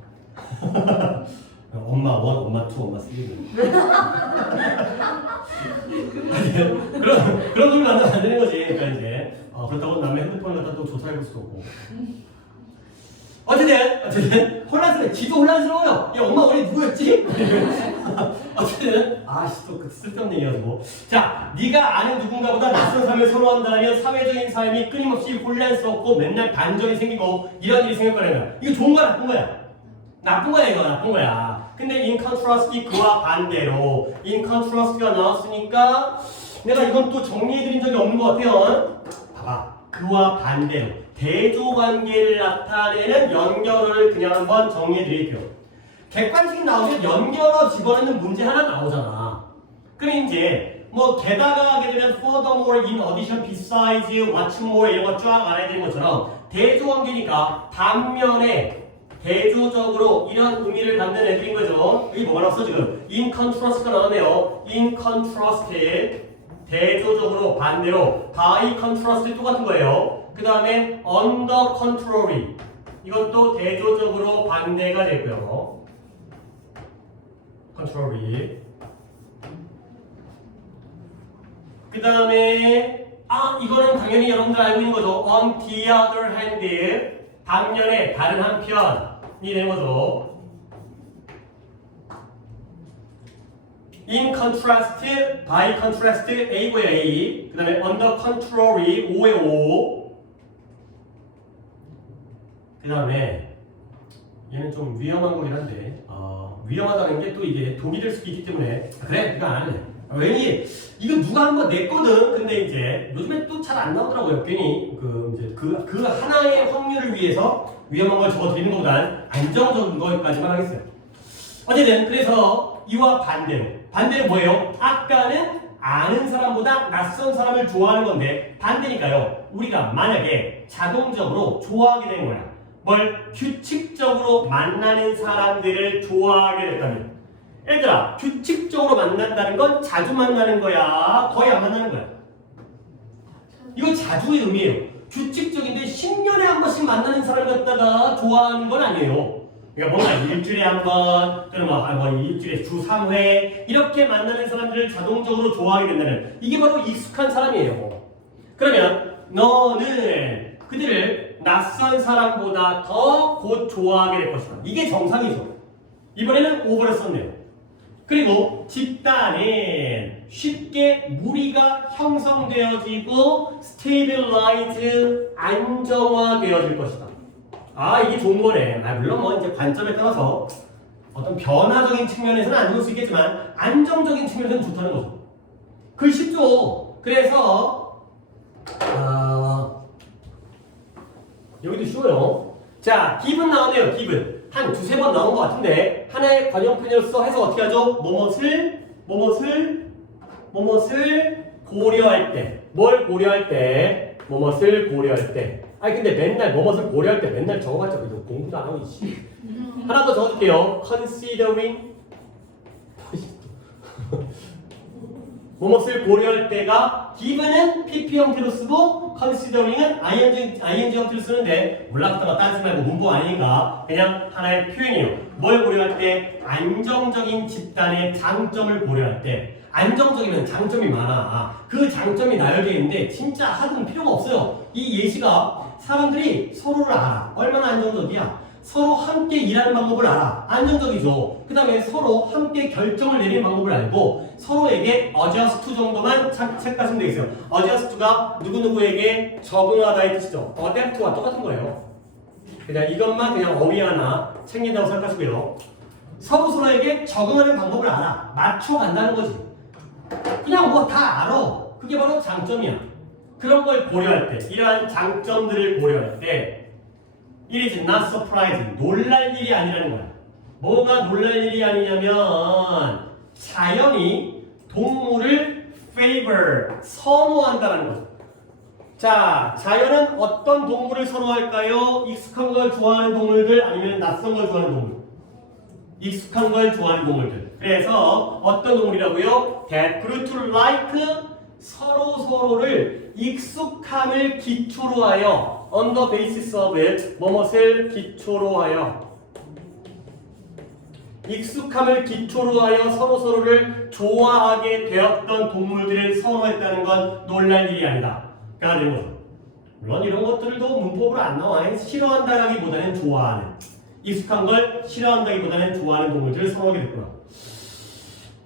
엄마 1, 엄마 2, 엄마 3. 그런 놈이 만나면 안 되는 거지. 그러니까 이제 그렇다고 남의 핸드폰을 갖다 또 조사해볼 수도 없고. 어쨌든 혼란스러워. 지도 혼란스러워요. 야 엄마 원래 누구였지? 어쨌든 아씨 또 쓸데없는 얘기가지고. 자, 네가 아는 누군가보다 낯선 삶을 선호한다면 사회적인 삶이 끊임없이 혼란스럽고 맨날 반전이 생기고 이런 일이 생길 거라는 거야. 이거 좋은 거야 나쁜 거야? 나쁜 거야 이거 나쁜 거야. 근데 in contrast 그와 반대로 in contrast가 나왔으니까 내가 이건 또 정리해드린 적이 없는 것 같아요. 봐봐. 그와 반대로 대조관계를 나타내는 연결어를 그냥 한번 정리해드릴게요. 객관식 나오면 연결어 집어넣는 문제 하나 나오잖아. 그럼 이제 뭐 게다가 하게 되면 furthermore, in addition, besides, what's more 이런 거 쫙 알아야 되는 것처럼 대조관계니까 반면에 대조적으로 이런 의미를 갖는 애들인 거죠. 여기 뭐가 나왔어 지금? in contrast가 나오네요. in contrast 대조적으로 반대로 by contrast 똑같은 거예요. 그 다음에 under control이 이것도 대조적으로 반대가 되고요. contrary. 그 다음에 이거는 당연히 여러분들 알고 있는 거죠. on the other hand, 반면에 다른 한편이 되는 거죠. in contrast, by contrast, A고요, A. 그 다음에 on the contrary, O에 O. 그 다음에 얘는 좀 위험한 거긴 한데 위험하다는 게 또 이게 독이 될 수도 있기 때문에 그래, 이거 안 할래. 왜냐면 이거 누가 한번 냈거든. 근데 이제 요즘에 또 잘 안 나오더라고요. 괜히 그 하나의 확률을 위해서 위험한 걸 적어드리는 것보단 안정적인 거까지만 하겠어요. 어쨌든 그래서 이와 반대는 뭐예요? 아까는 아는 사람보다 낯선 사람을 좋아하는 건데 반대니까요. 우리가 만약에 자동적으로 좋아하게 된 거야. 뭘 규칙적으로 만나는 사람들을 좋아하게 됐다면, 얘들아, 규칙적으로 만난다는 건 자주 만나는 거야, 거의 안 만나는 거야? 이거 자주의 의미예요. 규칙적인데 10년에 한 번씩 만나는 사람을 갖다가 좋아하는 건 아니에요. 그러니까 뭔가 일주일에 한 번, 또는 뭐 일주일에 주 3회 이렇게 만나는 사람들을 자동적으로 좋아하게 된다는, 이게 바로 익숙한 사람이에요. 그러면 너는 그들을 낯선 사람보다 더 곧 좋아하게 될 것이다. 이게 정상이죠. 이번에는 오버를 썼네요. 그리고 집단은 쉽게 무리가 형성되어지고 stabilize, 안정화되어질 것이다. 이게 좋은 거네. 물론 뭐 이제 관점에 따라서 어떤 변화적인 측면에서는 안 좋을 수 있겠지만 안정적인 측면에서는 좋다는 거죠. 그 쉽죠. 그래서 여기도 쉬워요. 자, 기분 나오네요. 기분 한 두세 번 나온 것 같은데 하나의 관용편으로서 해서 어떻게 하죠? 뭐뭇을 고려할 때, 뭘 고려할 때, 뭐뭇을 고려할 때. 근데 맨날 뭐뭇을 고려할 때 맨날 적어봤자 그래도 공부도 안 하고 있지. 하나 더 적어줄게요. considering 뭐뭇을 고려할 때가 given은 PP 형태로 쓰고 considering은 ing 형태로 쓰는데 몰랐다가 딴지 말고 문법 아니니까 그냥 하나의 표현이에요. 뭘 고려할 때? 안정적인 집단의 장점을 고려할 때. 안정적이면 장점이 많아. 그 장점이 나열되어 있는데 진짜 하든 필요가 없어요. 이 예시가 사람들이 서로를 알아. 얼마나 안정적이야? 서로 함께 일하는 방법을 알아. 안정적이죠. 그 다음에 서로 함께 결정을 내리는 방법을 알고 서로에게 adjust 정도만 체크하시면 되겠어요. adjust가 누구누구에게 적응하다의 뜻이죠. adapt와 똑같은 거예요. 그냥 이것만 그냥 어휘 하나 챙긴다고 생각하시고요. 서로에게 적응하는 방법을 알아. 맞춰간다는 거지. 그냥 뭐 다 알아. 그게 바로 장점이야. 그런 걸 고려할 때, 이러한 장점들을 고려할 때 It is not surprising. 놀랄 일이 아니라는 거야. 뭐가 놀랄 일이 아니냐면 자연이 동물을 favor, 선호한다는 거죠. 자, 자연은 어떤 동물을 선호할까요? 익숙한 걸 좋아하는 동물들 아니면 낯선 걸 좋아하는 동물? 익숙한 걸 좋아하는 동물들. 그래서 어떤 동물이라고요? That grew to like, 서로를 익숙함을 기초로 하여 on the basis of it, 뭐뭇을 기초로 하여, 익숙함을 기초로 하여 서로를 좋아하게 되었던 동물들을 선호했다는 건 놀랄 일이 아니다. 가 되는 거죠. 물론 이런 것들도 문법으로 안 나와. 싫어한다라기보다는 좋아하는, 익숙한 걸 싫어한다기보다는 좋아하는 동물들을 선호하게 됐구나.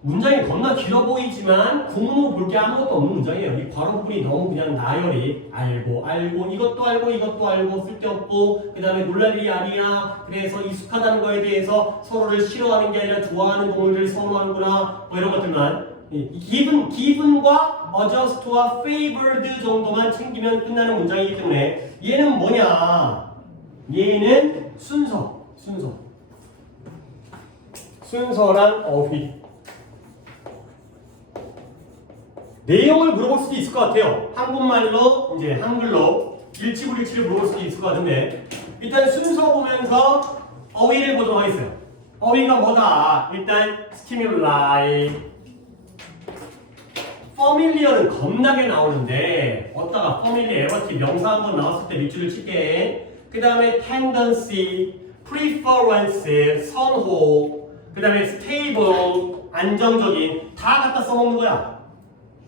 문장이 겁나 길어 보이지만 공부 볼 게 아무것도 없는 문장이에요. 이 괄호 부분이 너무 그냥 나열이 알고 이것도 알고 쓸데없고 그 다음에 놀랄 일이 아니야. 그래서 익숙하다는 거에 대해서 서로를 싫어하는 게 아니라 좋아하는 동물들을 선호하는구나. 뭐 이런 것들만 given과 adjust와 favored 정도만 챙기면 끝나는 문장이기 때문에 얘는 뭐냐? 얘는 순서랑 어휘. 내용을 물어볼 수도 있을 것 같아요. 한국말로 이제 한글로 일치불일치를 물어볼 수도 있을 것 같은데 일단 순서 보면서 어휘를 보도록 하겠어요. 어휘가 뭐다? 일단 stimuli, familiar는 겁나게 나오는데 어디다가 familiar, adverb 명사 한번 나왔을 때 밑줄을 칠게. 그 다음에 tendency, preference, 선호, 그 다음에 stable, 안정적인 다 갖다 써먹는 거야.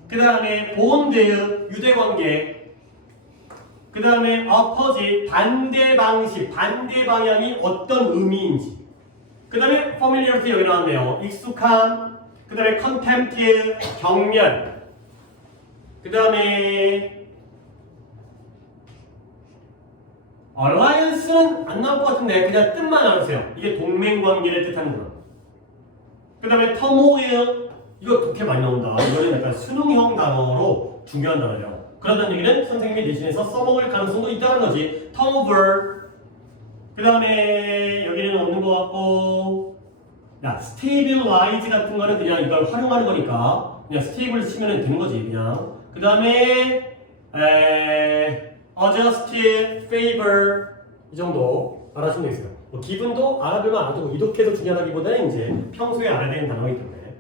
그 다음에 bond, 유대관계, 그 다음에 opposite, 반대 방식, 반대 방향이 어떤 의미인지. 그 다음에 familiarity 여기 나왔네요. 익숙함, 그 다음에 contempt, 경멸, 그 다음에 alliance는 안 나올 것 같은데 그냥 뜻만 알아주세요. 이게 동맹관계를 뜻하는 거야. 그 다음에 turmoil, 이거 독해 많이 나온다. 이거는 약간 수능형 단어로 중요한 단어죠. 그러다는 얘기는 선생님이 대신해서 써먹을 가능성도 있다는 거지. turnover, 그 다음에 여기는 없는 것 같고, 야, stabilize 같은 거는 그냥 이걸 활용하는 거니까 그냥 stable 치면 되는 거지 그냥. 그 다음에 adjust, favor 이 정도 알아주시면 되겠어요. 뭐 기분도 알아두면 알아두고 이독해서 중요하다기보다는 이제 평소에 알아야 되는 단어이기 때문에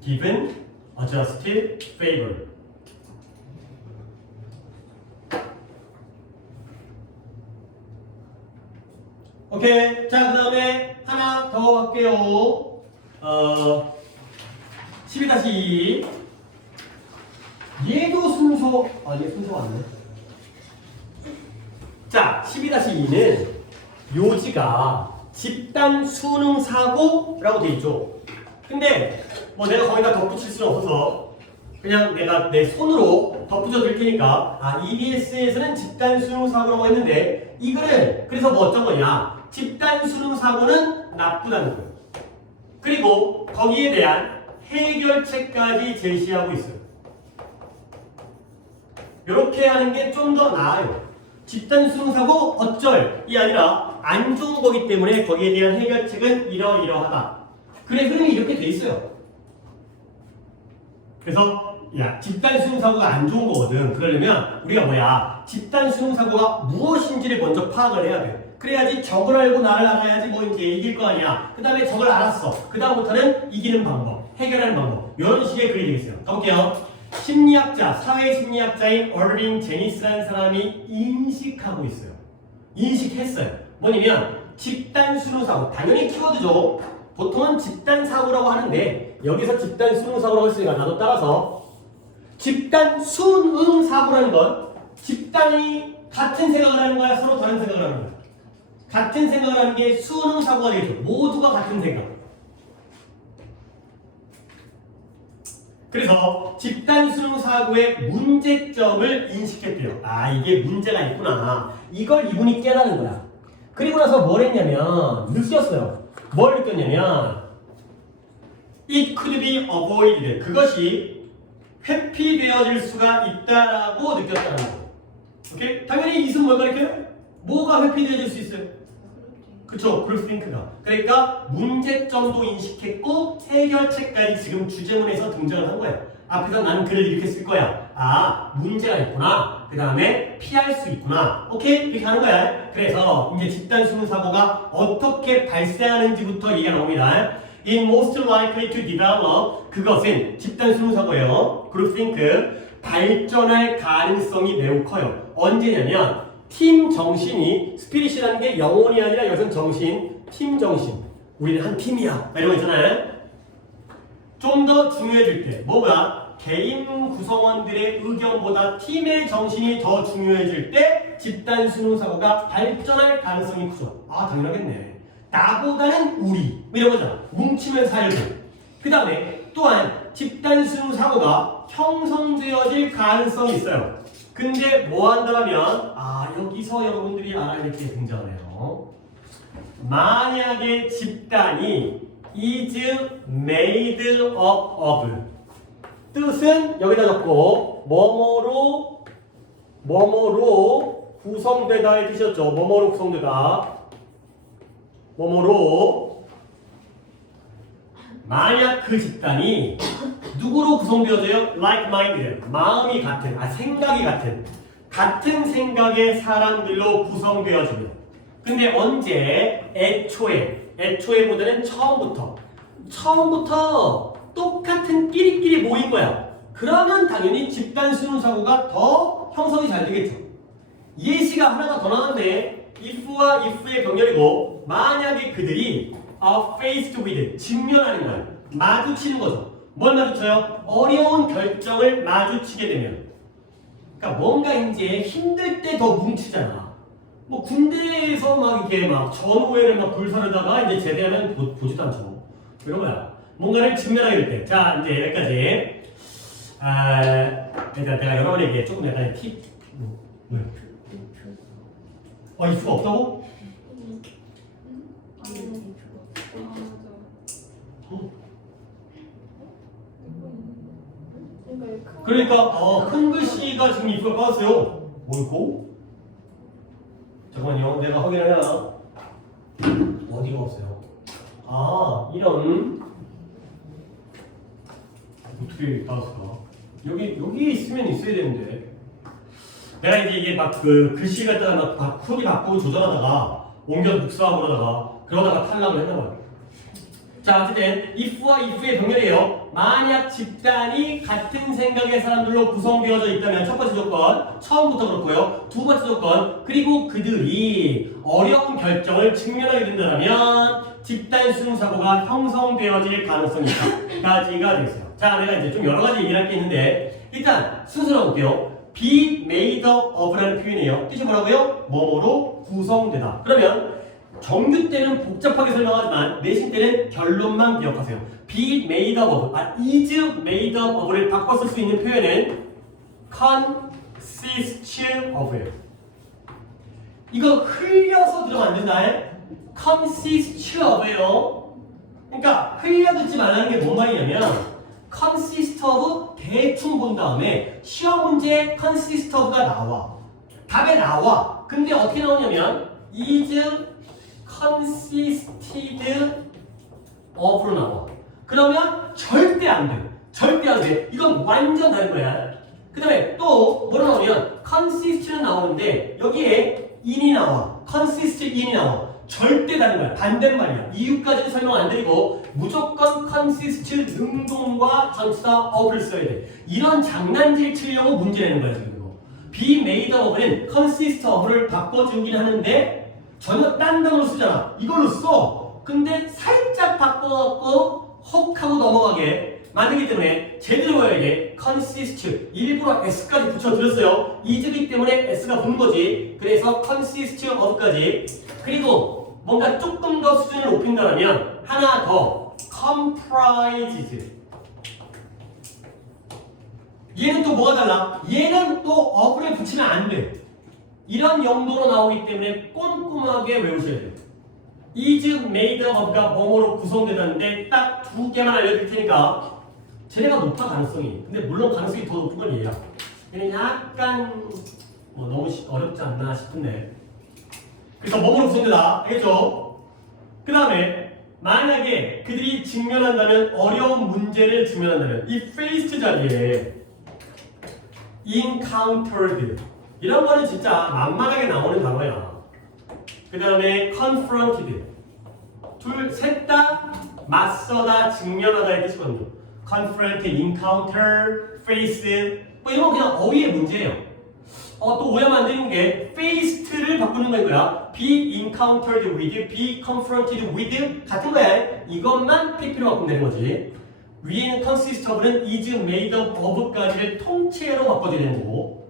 given, adjust, favor. 오케이. 자, 그 다음에 하나 더 할게요. 12-2. 얘도 순서, 얘 순서 맞네. 자, 12-2는 요지가 집단 수능 사고라고 돼 있죠. 근데 뭐 내가 거기다 덧붙일 수는 없어서 그냥 내가 내 손으로 덧붙여 드릴 테니까 EBS에서는 집단 수능 사고라고 했는데 이거를 그래서 뭐 어떤 거냐, 집단 수능 사고는 나쁘다는 거예요. 그리고 거기에 대한 해결책까지 제시하고 있어요. 이렇게 하는 게 좀 더 나아요. 집단 수능 사고 어쩔이 아니라 안 좋은 거기 때문에 거기에 대한 해결책은 이러이러하다. 그래, 흐름이 이렇게 돼 있어요. 그래서 야, 집단 수능 사고가 안 좋은 거거든. 그러려면 우리가 뭐야, 집단 수능 사고가 무엇인지를 먼저 파악을 해야 돼. 그래야지 적을 알고 나를 알아야지 뭐 이제 이길 거 아니야. 그 다음에 적을 알았어. 그 다음부터는 이기는 방법, 해결하는 방법, 이런 식의 글이 되겠어요. 가볼게요. 심리학자, 사회심리학자인 얼빙 제니스라는 사람이 인식하고 있어요. 인식했어요. 뭐냐면 집단 수능 사고, 당연히 키워드죠. 보통은 집단 사고라고 하는데 여기서 집단 수능 사고라고 했으니까 나도 따라서 집단 수능 사고라는 건 집단이 같은 생각을 하는 거야, 서로 다른 생각을 하는 거야. 같은 생각을 하는 게 수능 사고가 되겠죠. 모두가 같은 생각. 그래서 집단 수능 사고의 문제점을 인식했대요. 이게 문제가 있구나. 이걸 이분이 깨달은 거야. 그리고 나서 뭘 했냐면 느꼈어요. 뭘 느꼈냐면 It could be avoided. 그것이 회피되어질 수가 있다라고 느꼈다는 거. 오케이? 당연히 이승 뭘 가르쳐요? 뭐가 회피되어질 수 있어요? 그쵸, 그룹싱크가. 그러니까 문제점도 인식했고 해결책까지 지금 주제문에서 등장을 한 거예요. 앞에서 나는 글을 이렇게 쓸 거야. 문제가 있구나. 그 다음에 피할 수 있구나. 오케이? 이렇게 하는 거야. 그래서 이제 집단 수능 사고가 어떻게 발생하는지부터 얘기가 나옵니다. In most likely to develop, 그것은 집단 수능 사고예요. 그룹싱크. 발전할 가능성이 매우 커요. 언제냐면 팀 정신이, 스피릿이라는 게 영혼이 아니라 여기서는 정신, 팀 정신. 우리는 한 팀이야. 이런 거 있잖아요. 좀 더 중요해질 때, 뭐가? 개인 구성원들의 의견보다 팀의 정신이 더 중요해질 때 집단 수능 사고가 발전할 가능성이 크죠. 당연하겠네. 나보다는 우리. 이런 거잖아. 뭉치면 살고. 그 다음에 또한 집단 수능 사고가 형성되어질 가능성이 있어요. 근데 뭐 한다면 여기서 여러분들이 알아야 될 게 등장해요. 만약에 집단이 is made up of, 뜻은 여기다 적고 뭐뭐로 구성되다에 뜻이었죠. 뭐뭐로 구성되다. 뭐뭐로, 만약 그 집단이 누구로 구성되어져요? like-minded, 마음이 같은, 생각이 같은 생각의 사람들로 구성되어지면. 근데 언제? 애초에보다는 처음부터 똑같은 끼리끼리 모인 거야. 그러면 당연히 집단 수능 사고가 더 형성이 잘 되겠죠. 예시가 하나가 더 나왔네. if와 if의 병렬이고 만약에 그들이 are faced with 직면하는 거야. 마주치는 거죠. 뭘 마주쳐요? 어려운 결정을 마주치게 되면. 그러니까 뭔가 이제 힘들 때 더 뭉치잖아. 뭐 군대에서 막 이렇게 막 전후회를 막 불사르다가 이제 제대하면 보지도 않죠. 이런 거야. 뭔가를 직면하게 될 때. 자, 이제 여기까지. 일단 내가 여러분에게 조금 약간의 팁. 왜? if가 없다고? 그러니까 큰 글씨가 지금 if가 빠졌어요. 뭘고? 잠깐만요. 내가 확인을 해야. 어디가 없어요? 이런 어떻게 빠졌을까? 여기 있으면 있어야 되는데. 내가 이게 막 그 글씨 갖다가 막 크기 바꾸고 조절하다가 옮겨 복사하고 그러다가 탈락을 했나 봐요. 자, 어쨌든 if와 if의 병렬이에요. 만약 집단이 같은 생각의 사람들로 구성되어져 있다면 첫 번째 조건, 처음부터 그렇고요. 두 번째 조건, 그리고 그들이 어려운 결정을 직면하게 된다면 집단 수능 사고가 형성되어질 가능성이 있다까지가 되겠어요. 자, 내가 이제 좀 여러 가지 얘기할 게 있는데 일단 순서로 볼게요. be made up of라는 표현이에요. 뜻이 뭐라고요? 뭐뭐로 구성되다. 그러면 정규 때는 복잡하게 설명하지만 내신 때는 결론만 기억하세요. be made up of, is made up of를 바꿔 쓸 수 있는 표현은 consist of예요. 이거 흘려서 들으면 안 된다. consist of예요. 그러니까 흘려 듣지 말라는 게 뭔 말이냐면 consist of 대충 본 다음에 시험 문제에 consist of가 나와. 답에 나와. 근데 어떻게 나오냐면 is consisted of로 나와. 그러면 절대 안 돼. 절대 안 돼. 이건 완전 다른 거야. 그 다음에 또 뭐로 나오면 consist는 나오는데 여기에 in이 나와. consist in이 나와. 절대 다른 거야. 반대말이야. 이유까지는 설명 안 드리고 무조건 consist 능동과 전치사 of를 써야 돼. 이런 장난질 치려고 문제 내는 거야 지금 이거. be made of는 consist of를 바꿔주긴 하는데 전혀 딴 단어로 쓰잖아. 이걸로 써. 근데 살짝 바꿔갖고 헉하고 넘어가게 만들기 때문에 제대로 외워야게 consist 일부러 s까지 붙여드렸어요. is기 때문에 s가 붙는 거지. 그래서 consist of까지. 그리고 뭔가 조금 더 수준을 높인다면 하나 더 comprises. 얘는 또 뭐가 달라? 얘는 또 of를 붙이면 안 돼. 이런 용도로 나오기 때문에 꼼꼼하게 외우셔야 돼요. is made of가 뭐뭐로 구성되는데 딱 두 개만 알려드릴 테니까 쟤네가 높아 가능성이. 근데 물론 가능성이 더 높은 건 얘야. 얘는 약간 너무 어렵지 않나 싶은데. 그래서 뭐뭐로 구성되다. 알겠죠? 그 다음에 만약에 그들이 직면한다면 어려운 문제를 직면한다면 이 faced 자리에 encountered 이런 거는 진짜 만만하게 나오는 단어야. 그 다음에 confronted 셋 다 맞서다, 직면하다의 뜻이거든요. confront, encounter, face 뭐 이런 건 그냥 어휘의 문제예요. 또 오해하면 안 되는 게 faced를 바꾸는 거야. be encountered with, be confronted with 같은 거야. 이것만 PP로 바꾸면 되는 거지. 위에는 consist of는 is made up of까지를 통째로 바꿔줘야 되는 거고.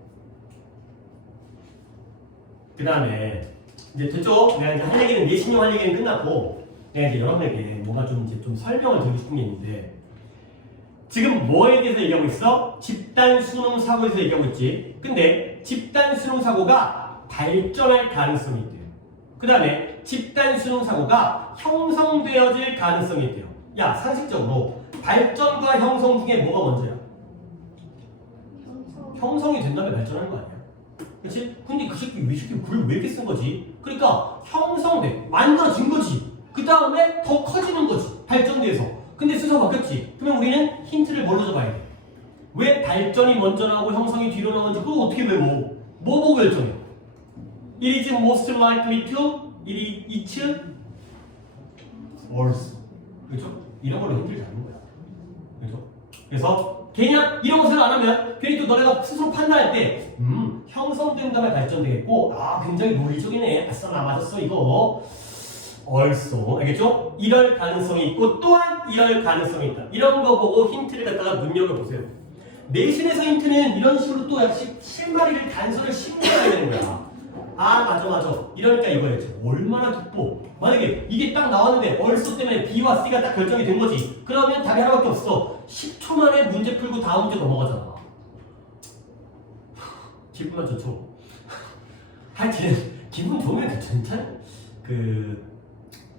그 다음에 이제 됐죠? 내가 이제 할 얘기는 내신형 할 얘기는 끝났고 내가 이제 여러분에게 뭔가 좀 설명을 드리고 싶은 게 있는데 지금 뭐에 대해서 얘기하고 있어? 집단 수능 사고에 대해서 얘기하고 있지. 근데 집단 수능 사고가 발전할 가능성이 있대요. 그 다음에 집단 수능 사고가 형성되어질 가능성이 있대요. 야, 상식적으로 발전과 형성 중에 뭐가 먼저야? 형성이 된다면 발전하는 거 아니야? 그치? 근데 그 새끼 글을 왜 이렇게 쓴 거지? 그러니까 형성돼, 만들어진 거지. 그 다음에 더 커지는 거지. 발전돼서. 근데 순서 바뀌었지. 그러면 우리는 힌트를 뭘로 줘봐야 돼? 왜 발전이 먼저 나오고 형성이 뒤로 나오는지 그거 어떻게 외워? 뭐 보고 결정해? It is most likely to, it's worse. 그렇죠? 이런 걸로 힌트를 잡는 거야. 그렇죠? 그래서 괜히야 이런 거 생각 안 하면 괜히 또 너네가 스스로 판단할 때 형성된 다음에 발전되겠고 굉장히 논리적이네. 아싸 나 맞았어 이거. 얼쏘 알겠죠? 이럴 가능성이 있고 또한 이럴 가능성이 있다. 이런 거 보고 힌트를 갖다가 눈여겨보세요. 내신에서 힌트는 이런 식으로 또 역시 실마리를 단서를 심겨야 되는 거야. 맞아 이러니까 이거였지. 얼마나 기뻐. 만약에 이게 딱 나왔는데 얼쏘 때문에 B와 C가 딱 결정이 된 거지. 그러면 답이 하나밖에 없어. 10초 만에 문제 풀고 다음 문제 넘어가잖아. 기분만 좋죠. 하여튼 기분 좋으면 괜찮아.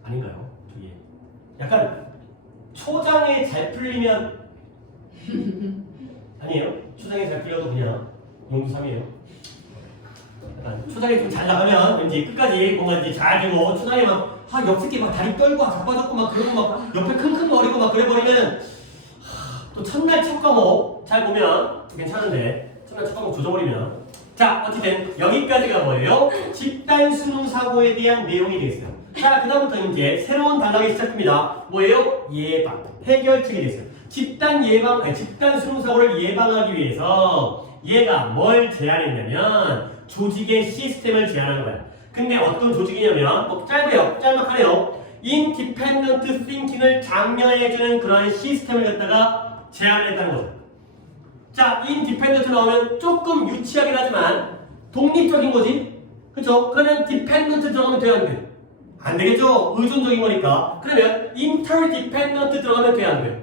아닌가요? 저기 약간 초장에 잘 풀리면 아니에요? 초장에 잘 풀려도 그냥 용두 3이에요. 약간 초장에 좀 잘 나가면 왠지 끝까지 뭔가 이제 잘 되고 초장에 막 옆새끼 막 다리 떨고 자빠졌고 막 그러고 막 옆에 킁킁거리고 막 그래버리면 또 첫날 첫 과목 잘 보면 괜찮은데 첫날 첫 과목 조져버리면 자 어쨌든 여기까지가 뭐예요? 집단 수능 사고에 대한 내용이 되겠어요. 자, 그 다음부터 이제 새로운 단락이 시작됩니다. 뭐예요? 예방. 해결책이 되겠어요. 집단 수능 사고를 예방하기 위해서 얘가 뭘 제안했냐면 조직의 시스템을 제안한 거야. 근데 어떤 조직이냐면 짤막하네요. Independent Thinking을 장려해주는 그런 시스템을 갖다가 제안했다는 거죠. 자, Independent 나오면 조금 유치하긴 하지만 독립적인 거지. 그쵸? 그러면 Dependent 들어가면 돼야 안 돼? 안 되겠죠? 의존적인 거니까. 그러면 interdependent 들어가면 돼, 안 돼?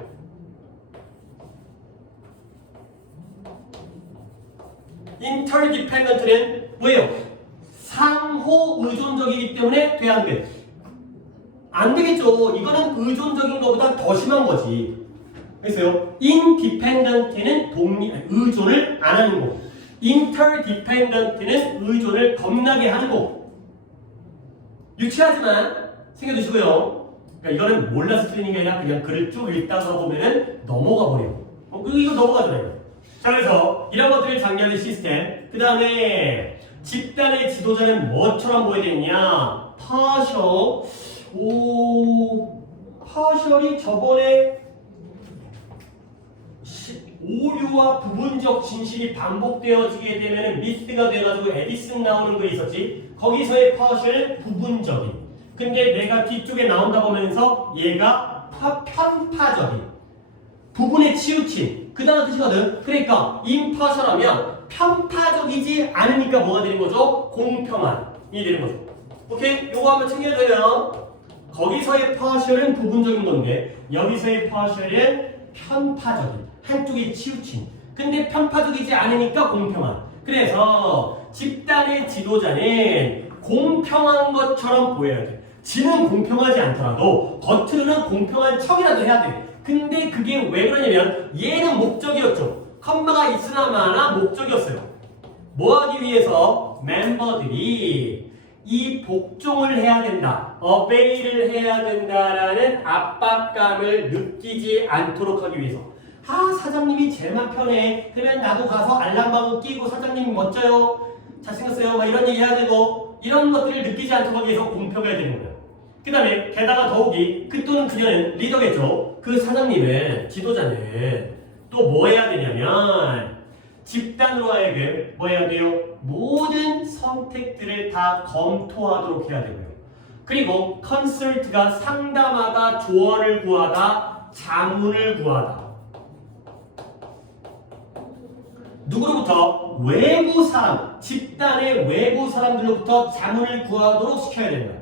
interdependent는 뭐예요? 상호 의존적이기 때문에 돼, 안 돼? 안 되겠죠? 이거는 의존적인 것보다 더 심한 거지. 그래서요, independent는 의존을 안 하는 거. interdependent는 의존을 겁나게 하는 거. 유치하지만 챙겨두시고요. 그러니까 이거는 몰라서 틀리는 게 아니라 그냥 글을 쭉 읽다가 보면은 넘어가 버려요. 이거 넘어가잖아요. 자, 그래서 이런 것들을 장려하는 시스템. 그 다음에 집단의 지도자는 뭐처럼 보여야 되느냐? 파셜이 저번에 오류와 부분적 진실이 반복되어지게 되면 미스가 돼가지고 에디슨 나오는 거 있었지. 거기서의 파셜은 부분적인. 근데 내가 뒤쪽에 나온다고 하면서 얘가 편파적인. 부분에 치우친. 그 단어 뜻이거든. 그러니까 임파셜하면 편파적이지 않으니까 뭐가 되는 거죠? 공평한이 되는 거죠. 오케이? 요거 한번 챙겨줘요. 거기서의 파셜은 부분적인 건데 여기서의 파셜은 편파적인. 한쪽에 치우친. 근데 편파적이지 않으니까 공평한. 그래서 집단의 지도자는 공평한 것처럼 보여야 돼. 지는 공평하지 않더라도 겉으로는 공평한 척이라도 해야 돼. 근데 그게 왜 그러냐면 얘는 목적이었죠. 컴마가 있으나 마나 목적이었어요. 뭐 하기 위해서? 멤버들이 이 복종을 해야 된다. obey를 해야 된다라는 압박감을 느끼지 않도록 하기 위해서. 사장님이 제일 맘 편해. 그러면 나도 가서 알람방울 끼고 사장님이 멋져요. 잘생겼어요. 막 이런 얘기 해야 되고 이런 것들을 느끼지 않도록 하기 위해서 공평해야 되는 거예요. 그 다음에 게다가 더욱이 그 또는 그녀는 리더겠죠. 그 사장님은 지도자는 또 뭐 해야 되냐면 집단으로 하여금 뭐 해야 돼요? 모든 선택들을 다 검토하도록 해야 되고요. 그리고 컨설트가 상담하다, 조언을 구하다, 자문을 구하다. 누구로부터? 외부 사람, 집단의 외부 사람들로부터 자문을 구하도록 시켜야 된다.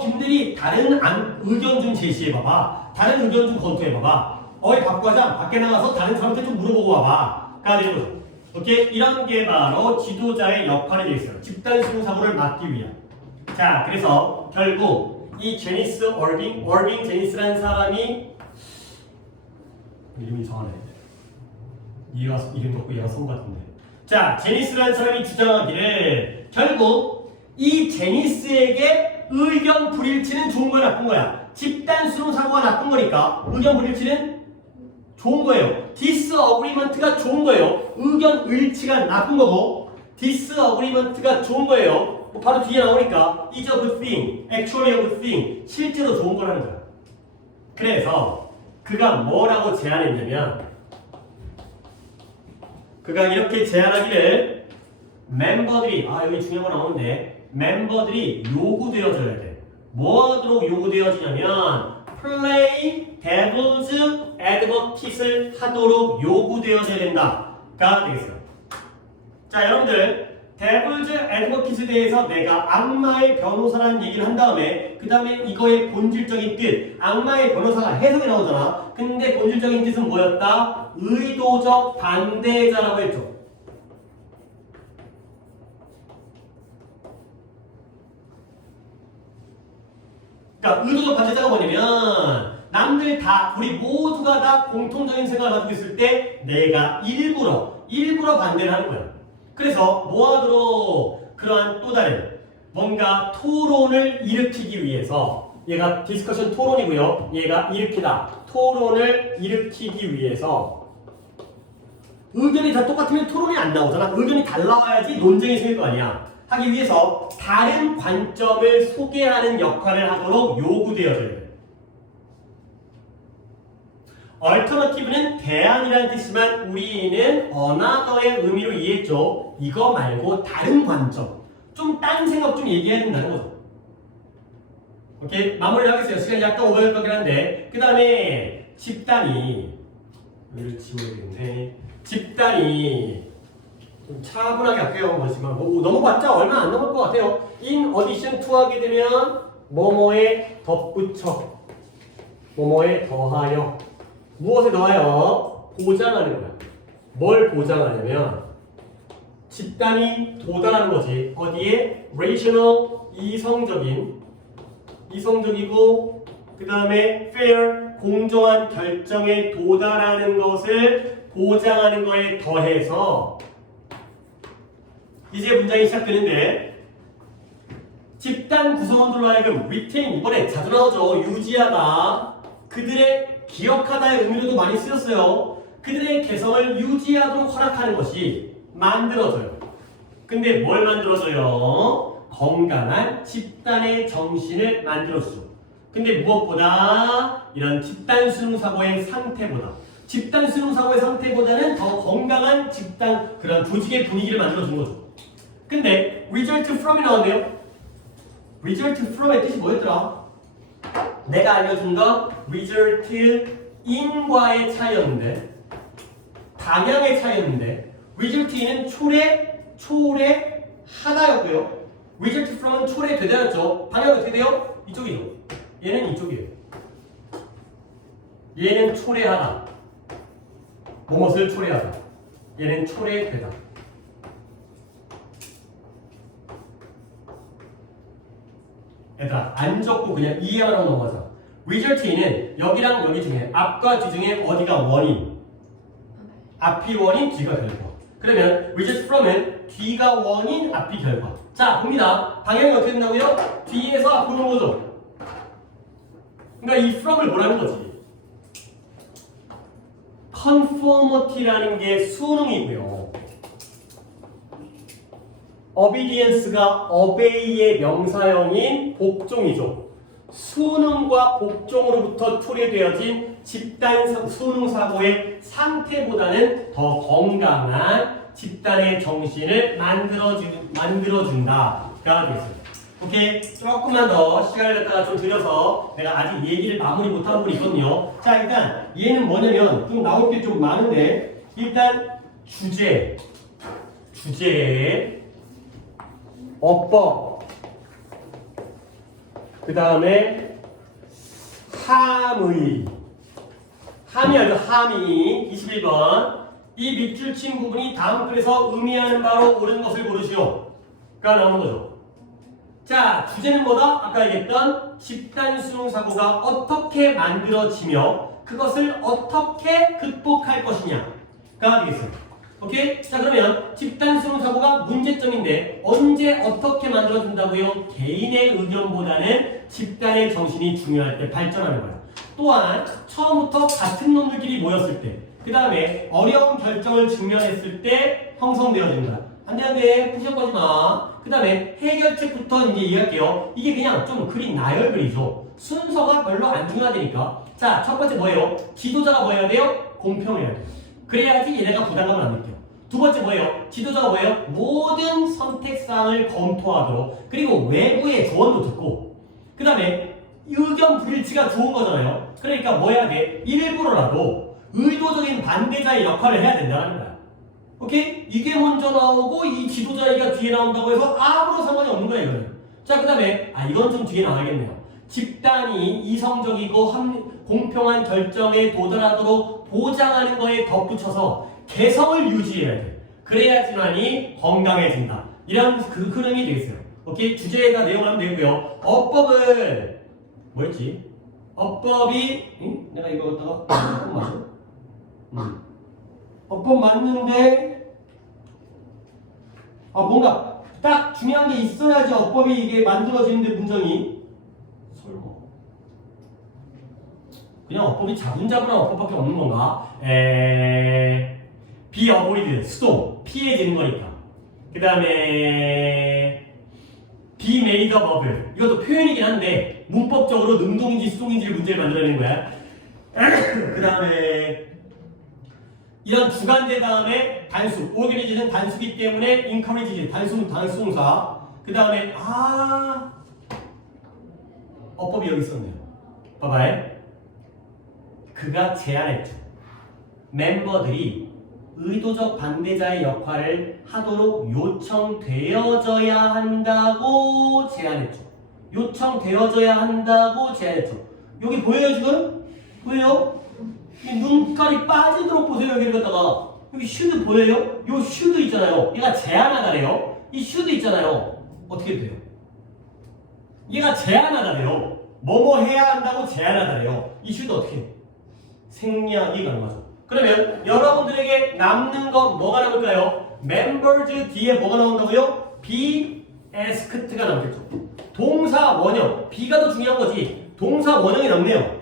김들이 다른 의견 좀 제시해봐봐. 다른 의견 좀 검토해봐봐. 박과장 밖에 나가서 다른 사람한테 좀 물어보고 와봐. 가 되는 거죠. 오케이? 이런 게 바로 지도자의 역할이 되겠어요. 집단 수능 사고를 막기 위한. 자, 그래서 결국 이 제니스 얼빙 제니스라는 사람이 이름이 이상하네. 얘가 이름 갖고 얘가 성 같은데. 자, 제니스라는 사람이 주장하기를 결국 이 제니스에게 의견 불일치는 좋은 거야, 나쁜 거야? 집단 수능 사고가 나쁜 거니까 의견 불일치는 좋은 거예요. disagreement가 좋은 거예요. 의견 일치가 나쁜 거고 disagreement가 좋은 거예요. 바로 뒤에 나오니까 is a good thing, actually a good thing, 실제로 좋은 거라는 거야. 그래서 그가 뭐라고 제안했냐면 그가 이렇게 제안하기를 멤버들이 여기 중요한 거 나오는데 멤버들이 요구되어져야 돼. 뭐 하도록 요구되어지냐면 play devil's advocate를 하도록 요구되어져야 된다가 되겠어요. 자, 여러분들 devil's advocate에 대해서 내가 악마의 변호사라는 얘기를 한 다음에 그 다음에 이거의 본질적인 뜻, 악마의 변호사가 해석이 나오잖아. 근데 본질적인 뜻은 뭐였다? 의도적 반대자라고 했죠. 그러니까 의도적 반대자가 뭐냐면 남들 다, 우리 모두가 다 공통적인 생각을 가지고 있을 때 내가 일부러 반대를 하는 거야. 그래서 뭐하도록 그러한 또 다른 뭔가 토론을 일으키기 위해서, 얘가 디스커션 토론이고요. 얘가 일으키다. 토론을 일으키기 위해서 의견이 다 똑같으면 토론이 안 나오잖아. 의견이 달라야지 논쟁이 생길 거 아니야. 하기 위해서 다른 관점을 소개하는 역할을 하도록 요구되어져야 돼. alternative는 대안이라는 뜻이지만 우리는 another의 의미로 이해했죠. 이거 말고 다른 관점, 좀 딴 생각 좀 얘기해야 된다는 거죠. 오케이? 마무리를 하겠어요. 시간이 약간 오버될 거긴 한데 그 다음에 집단이, 여기를 지워야겠네. 집단이 좀 차분하게 할게요. 넘어봤자 얼마 안 넘을 것 같아요. in addition to 하게 되면 뭐뭐에 덧붙여, 뭐뭐에 더하여, 무엇에 더하여? 보장하는 거야. 뭘 보장하냐면 집단이 도달하는 거지. 어디에? rational, 이성적이고 그 다음에 fair, 공정한 결정에 도달하는 것을 보장하는 거에 더해서 이제 문장이 시작되는데 집단 구성원들로 하여금 retain, 이번에 자주 나오죠. 유지하다. 그들의 기억하다의 의미로도 많이 쓰였어요. 그들의 개성을 유지하도록 허락하는 것이 만들어져요. 근데 뭘 만들어줘요? 건강한 집단의 정신을 만들어주죠. 근데 무엇보다 이런 집단 수능사고의 상태보다는 더 건강한 집단, 그런 조직의 분위기를 만들어주는 거죠. 근데 result from이 나왔네요. result from의 뜻이 뭐였더라? 내가 알려준 건 result in과의 차이였는데, 방향의 차이였는데, result in은 초래하다였고요. result from은 초래되다였죠. 방향이 어떻게 돼요? 이쪽이죠. 얘는 이쪽이에요. 얘는 초래하다. 무엇을 초래하다. 얘는 초래되다. 얘들아, 안 적고 그냥 이해만 하고 넘어가자. result in은 여기랑 여기 중에 앞과 뒤 중에 어디가 원인? 앞이 원인, 뒤가 결과. 그러면 result from은 뒤가 원인, 앞이 결과. 자, 봅니다. 방향이 어떻게 된다고요? 뒤에서 앞으로 오는 거죠. 그러니까 이 from을 뭐라는 거지? conformity라는 게 수능이고요. obedience가 obey의 명사형인 복종이죠. 수능과 복종으로부터 초래되어진 집단 수능 사고의 상태보다는 더 건강한 집단의 정신을 만들어준다가 되겠습니다. 오케이? 조금만 더 시간을 갖다가 좀 들여서 내가 아직 얘기를 마무리 못한 부분이 있거든요. 자, 일단 얘는 뭐냐면 좀 나올 게 좀 많은데, 일단 주제, 어법, 그 다음에 함이 아니고 함이 21번. 이 밑줄 친 부분이 다음 글에서 의미하는 바로 옳은 것을 고르시오 가 나오는 거죠. 자, 주제는 뭐다? 아까 얘기했던 집단 수능 사고가 어떻게 만들어지며 그것을 어떻게 극복할 것이냐가 되겠습니다. 오케이? 자, 그러면 집단 수능 사고가 문제점인데 언제 어떻게 만들어진다고요? 개인의 의견보다는 집단의 정신이 중요할 때 발전하는 거야. 또한 처음부터 같은 놈들끼리 모였을 때, 그 다음에 어려운 결정을 직면했을 때 형성되어지는 거야. 안돼 푸시업 하지 마. 그 다음에 해결책부터 이제 이해할게요. 이게 그냥 좀 그린 나열글이죠. 순서가 별로 안 중요하다니까. 자, 첫 번째 뭐예요? 지도자가 뭐 해야 돼요? 공평해야 돼요. 그래야지 얘네가 부담감을 안 느껴. 두 번째 뭐예요? 지도자가 뭐예요? 모든 선택사항을 검토하도록 그리고 외부의 조언도 듣고 그 다음에 의견 불일치가 좋은 거잖아요. 그러니까 뭐 해야 돼? 일부러라도 의도적인 반대자의 역할을 해야 된다는 거야. 오케이? 이게 먼저 나오고 이 지도자가 뒤에 나온다고 해서 아무런 상관이 없는 거야 이거는. 자, 그 다음에 이건 좀 뒤에 나와야겠네요. 집단이 이성적이고 공평한 결정에 도달하도록 보장하는 거에 덧붙여서 개성을 유지해야 돼. 그래야지만이 건강해진다. 이런 그 흐름이 되겠어요. 오케이? 주제에다 내용을 하면 되고요. 어법은 뭐였지? 어법이 내가 이거 갖다가 어법 맞아? 어법 맞는데 뭔가 딱 중요한 게 있어야지 어법이 이게 만들어지는데 문장이 설마 그냥 어법이 자분자분한 어법밖에 없는 건가? be avoided, 수동, 피해지는 거니까. 그 다음에 be made up of, 이것도 표현이긴 한데 문법적으로 능동인지 수동인지를 문제를 만들어내는 거야. 그 다음에 이런 주관대 다음에 단수, organiz는 단수기 때문에 encourage, 단수동사. 그 다음에 어법이 여기 있었네요. 봐봐요. 그가 제안했죠. 멤버들이 의도적 반대자의 역할을 하도록 요청되어져야 한다고 제안했죠. 요청되어져야 한다고 제안했죠. 여기 보여요 지금? 보여요? 눈깔이 빠지도록 보세요. 여기를 갖다가 여기 should 보여요? 요 should 있잖아요. 얘가 제안하다래요. 이 should 있잖아요. 어떻게 돼요? 얘가 제안하다래요. 뭐뭐 해야 한다고 제안하다래요. 이 should 어떻게 해요? 생략이 가능하죠. 그러면 여러분들에게 남는 건 뭐가 남을까요? members 뒤에 뭐가 나온다고요? be asked가 남겠죠. 동사 원형, be가 더 중요한 거지. 동사 원형이 남네요.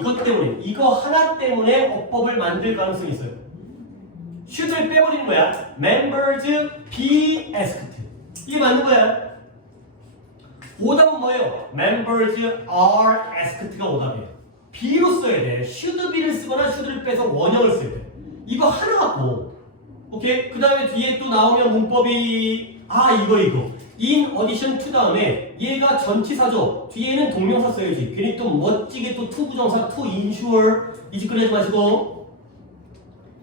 이것 때문에, 이거 하나 때문에 어법을 만들 가능성이 있어요. should를 빼버리는 거야. members be asked. 이게 맞는 거야. 오답은 뭐예요? members are asked가 오답이에요. be로 써야 돼. should be를 쓰거나 should를 빼서 원형을 써야 돼. 이거 하나 갖고. 오케이? 그 다음에 뒤에 또 나오면 문법이 이거. in addition to 다음에 얘가 전치사죠. 뒤에는 동명사 써야지. 괜히 또 멋지게 또 to 부정사 to ensure 이 짓 꺼내지 마시고.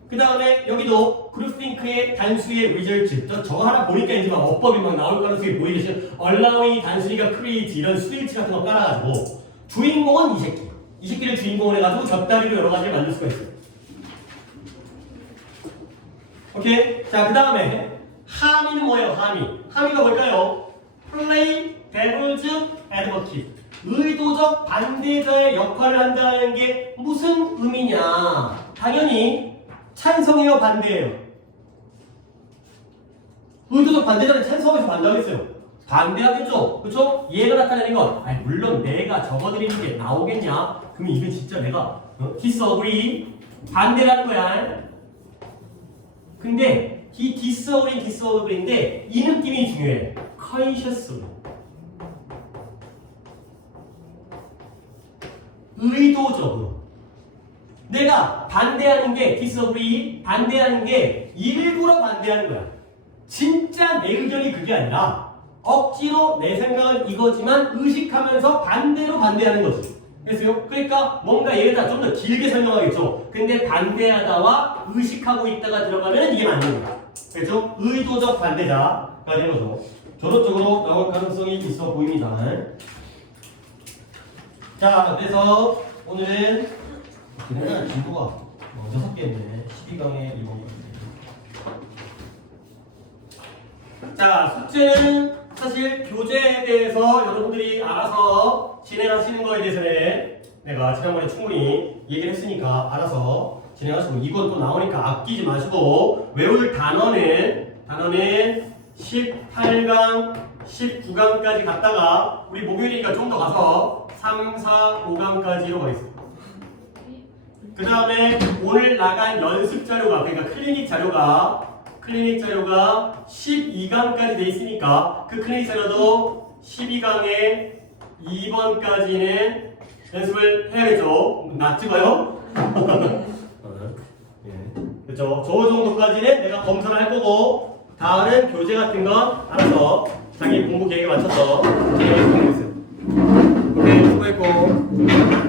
그 다음에 여기도 groupthink의 단수의 result. 저거 하나 보니까 이제 막 어법이 막 나올 가능성이 보이듯이 allowing 단순히가 create 이런 스위치 같은 거 깔아가지고 주인공은 이 새끼를 주인공으로 해가지고 곁다리로 여러 가지를 만들 수가 있어요. 오케이? 자, 그 다음에 하미는 뭐예요? 하미가 뭘까요? play devil's advocate. 의도적 반대자의 역할을 한다는 게 무슨 의미냐? 당연히 찬성이에요, 반대예요? 의도적 반대자는 찬성해서 반대하겠어요. 반대하겠죠? 그쵸? 얘가 나타내는 건 물론 내가 적어드리는 게 나오겠냐? 그러면 이건 진짜 내가 disagree 반대라는 거야. 근데 이 disagree인데 이 느낌이 중요해. consciously 의도적으로 내가 반대하는 게 disagree 반대하는 게 일부러 반대하는 거야. 진짜 내 의견이 그게 아니라 억지로 내 생각은 이거지만 의식하면서 반대로 반대하는 거지. 됐어요? 그러니까 뭔가 얘를 좀 더 길게 설명하겠죠. 근데 반대하다와 의식하고 있다가 들어가면 이게 맞는 거야. 그렇죠? 의도적 반대자가 되는 거죠. 졸업적으로 나올 가능성이 있어 보입니다. 자, 그래서 오늘은 그냥 진도가 6개였네. 12강에 이거. 자, 숙제는 사실 교재에 대해서 여러분들이 알아서 진행하시는 거에 대해서는 내가 지난번에 충분히 얘기를 했으니까 알아서 진행하시고 이건 또 나오니까 아끼지 마시고 외울 단어는 18강, 19강까지 갔다가 우리 목요일이니까 좀 더 가서 3, 4, 5강까지로 가겠습니다. 그 다음에 오늘 나간 연습 자료가 그러니까 클리닉 자료가 12강까지 돼 있으니까 그 클리닉 자료도 12강에 2번까지는 연습을 해야겠죠. 나 찍어요? 그렇죠? 저 정도까지는 내가 검사를 할 거고 다른 교재 같은 건 알아서 자기 공부 계획에 맞춰서 공부했어요. 오케이, 수고했고.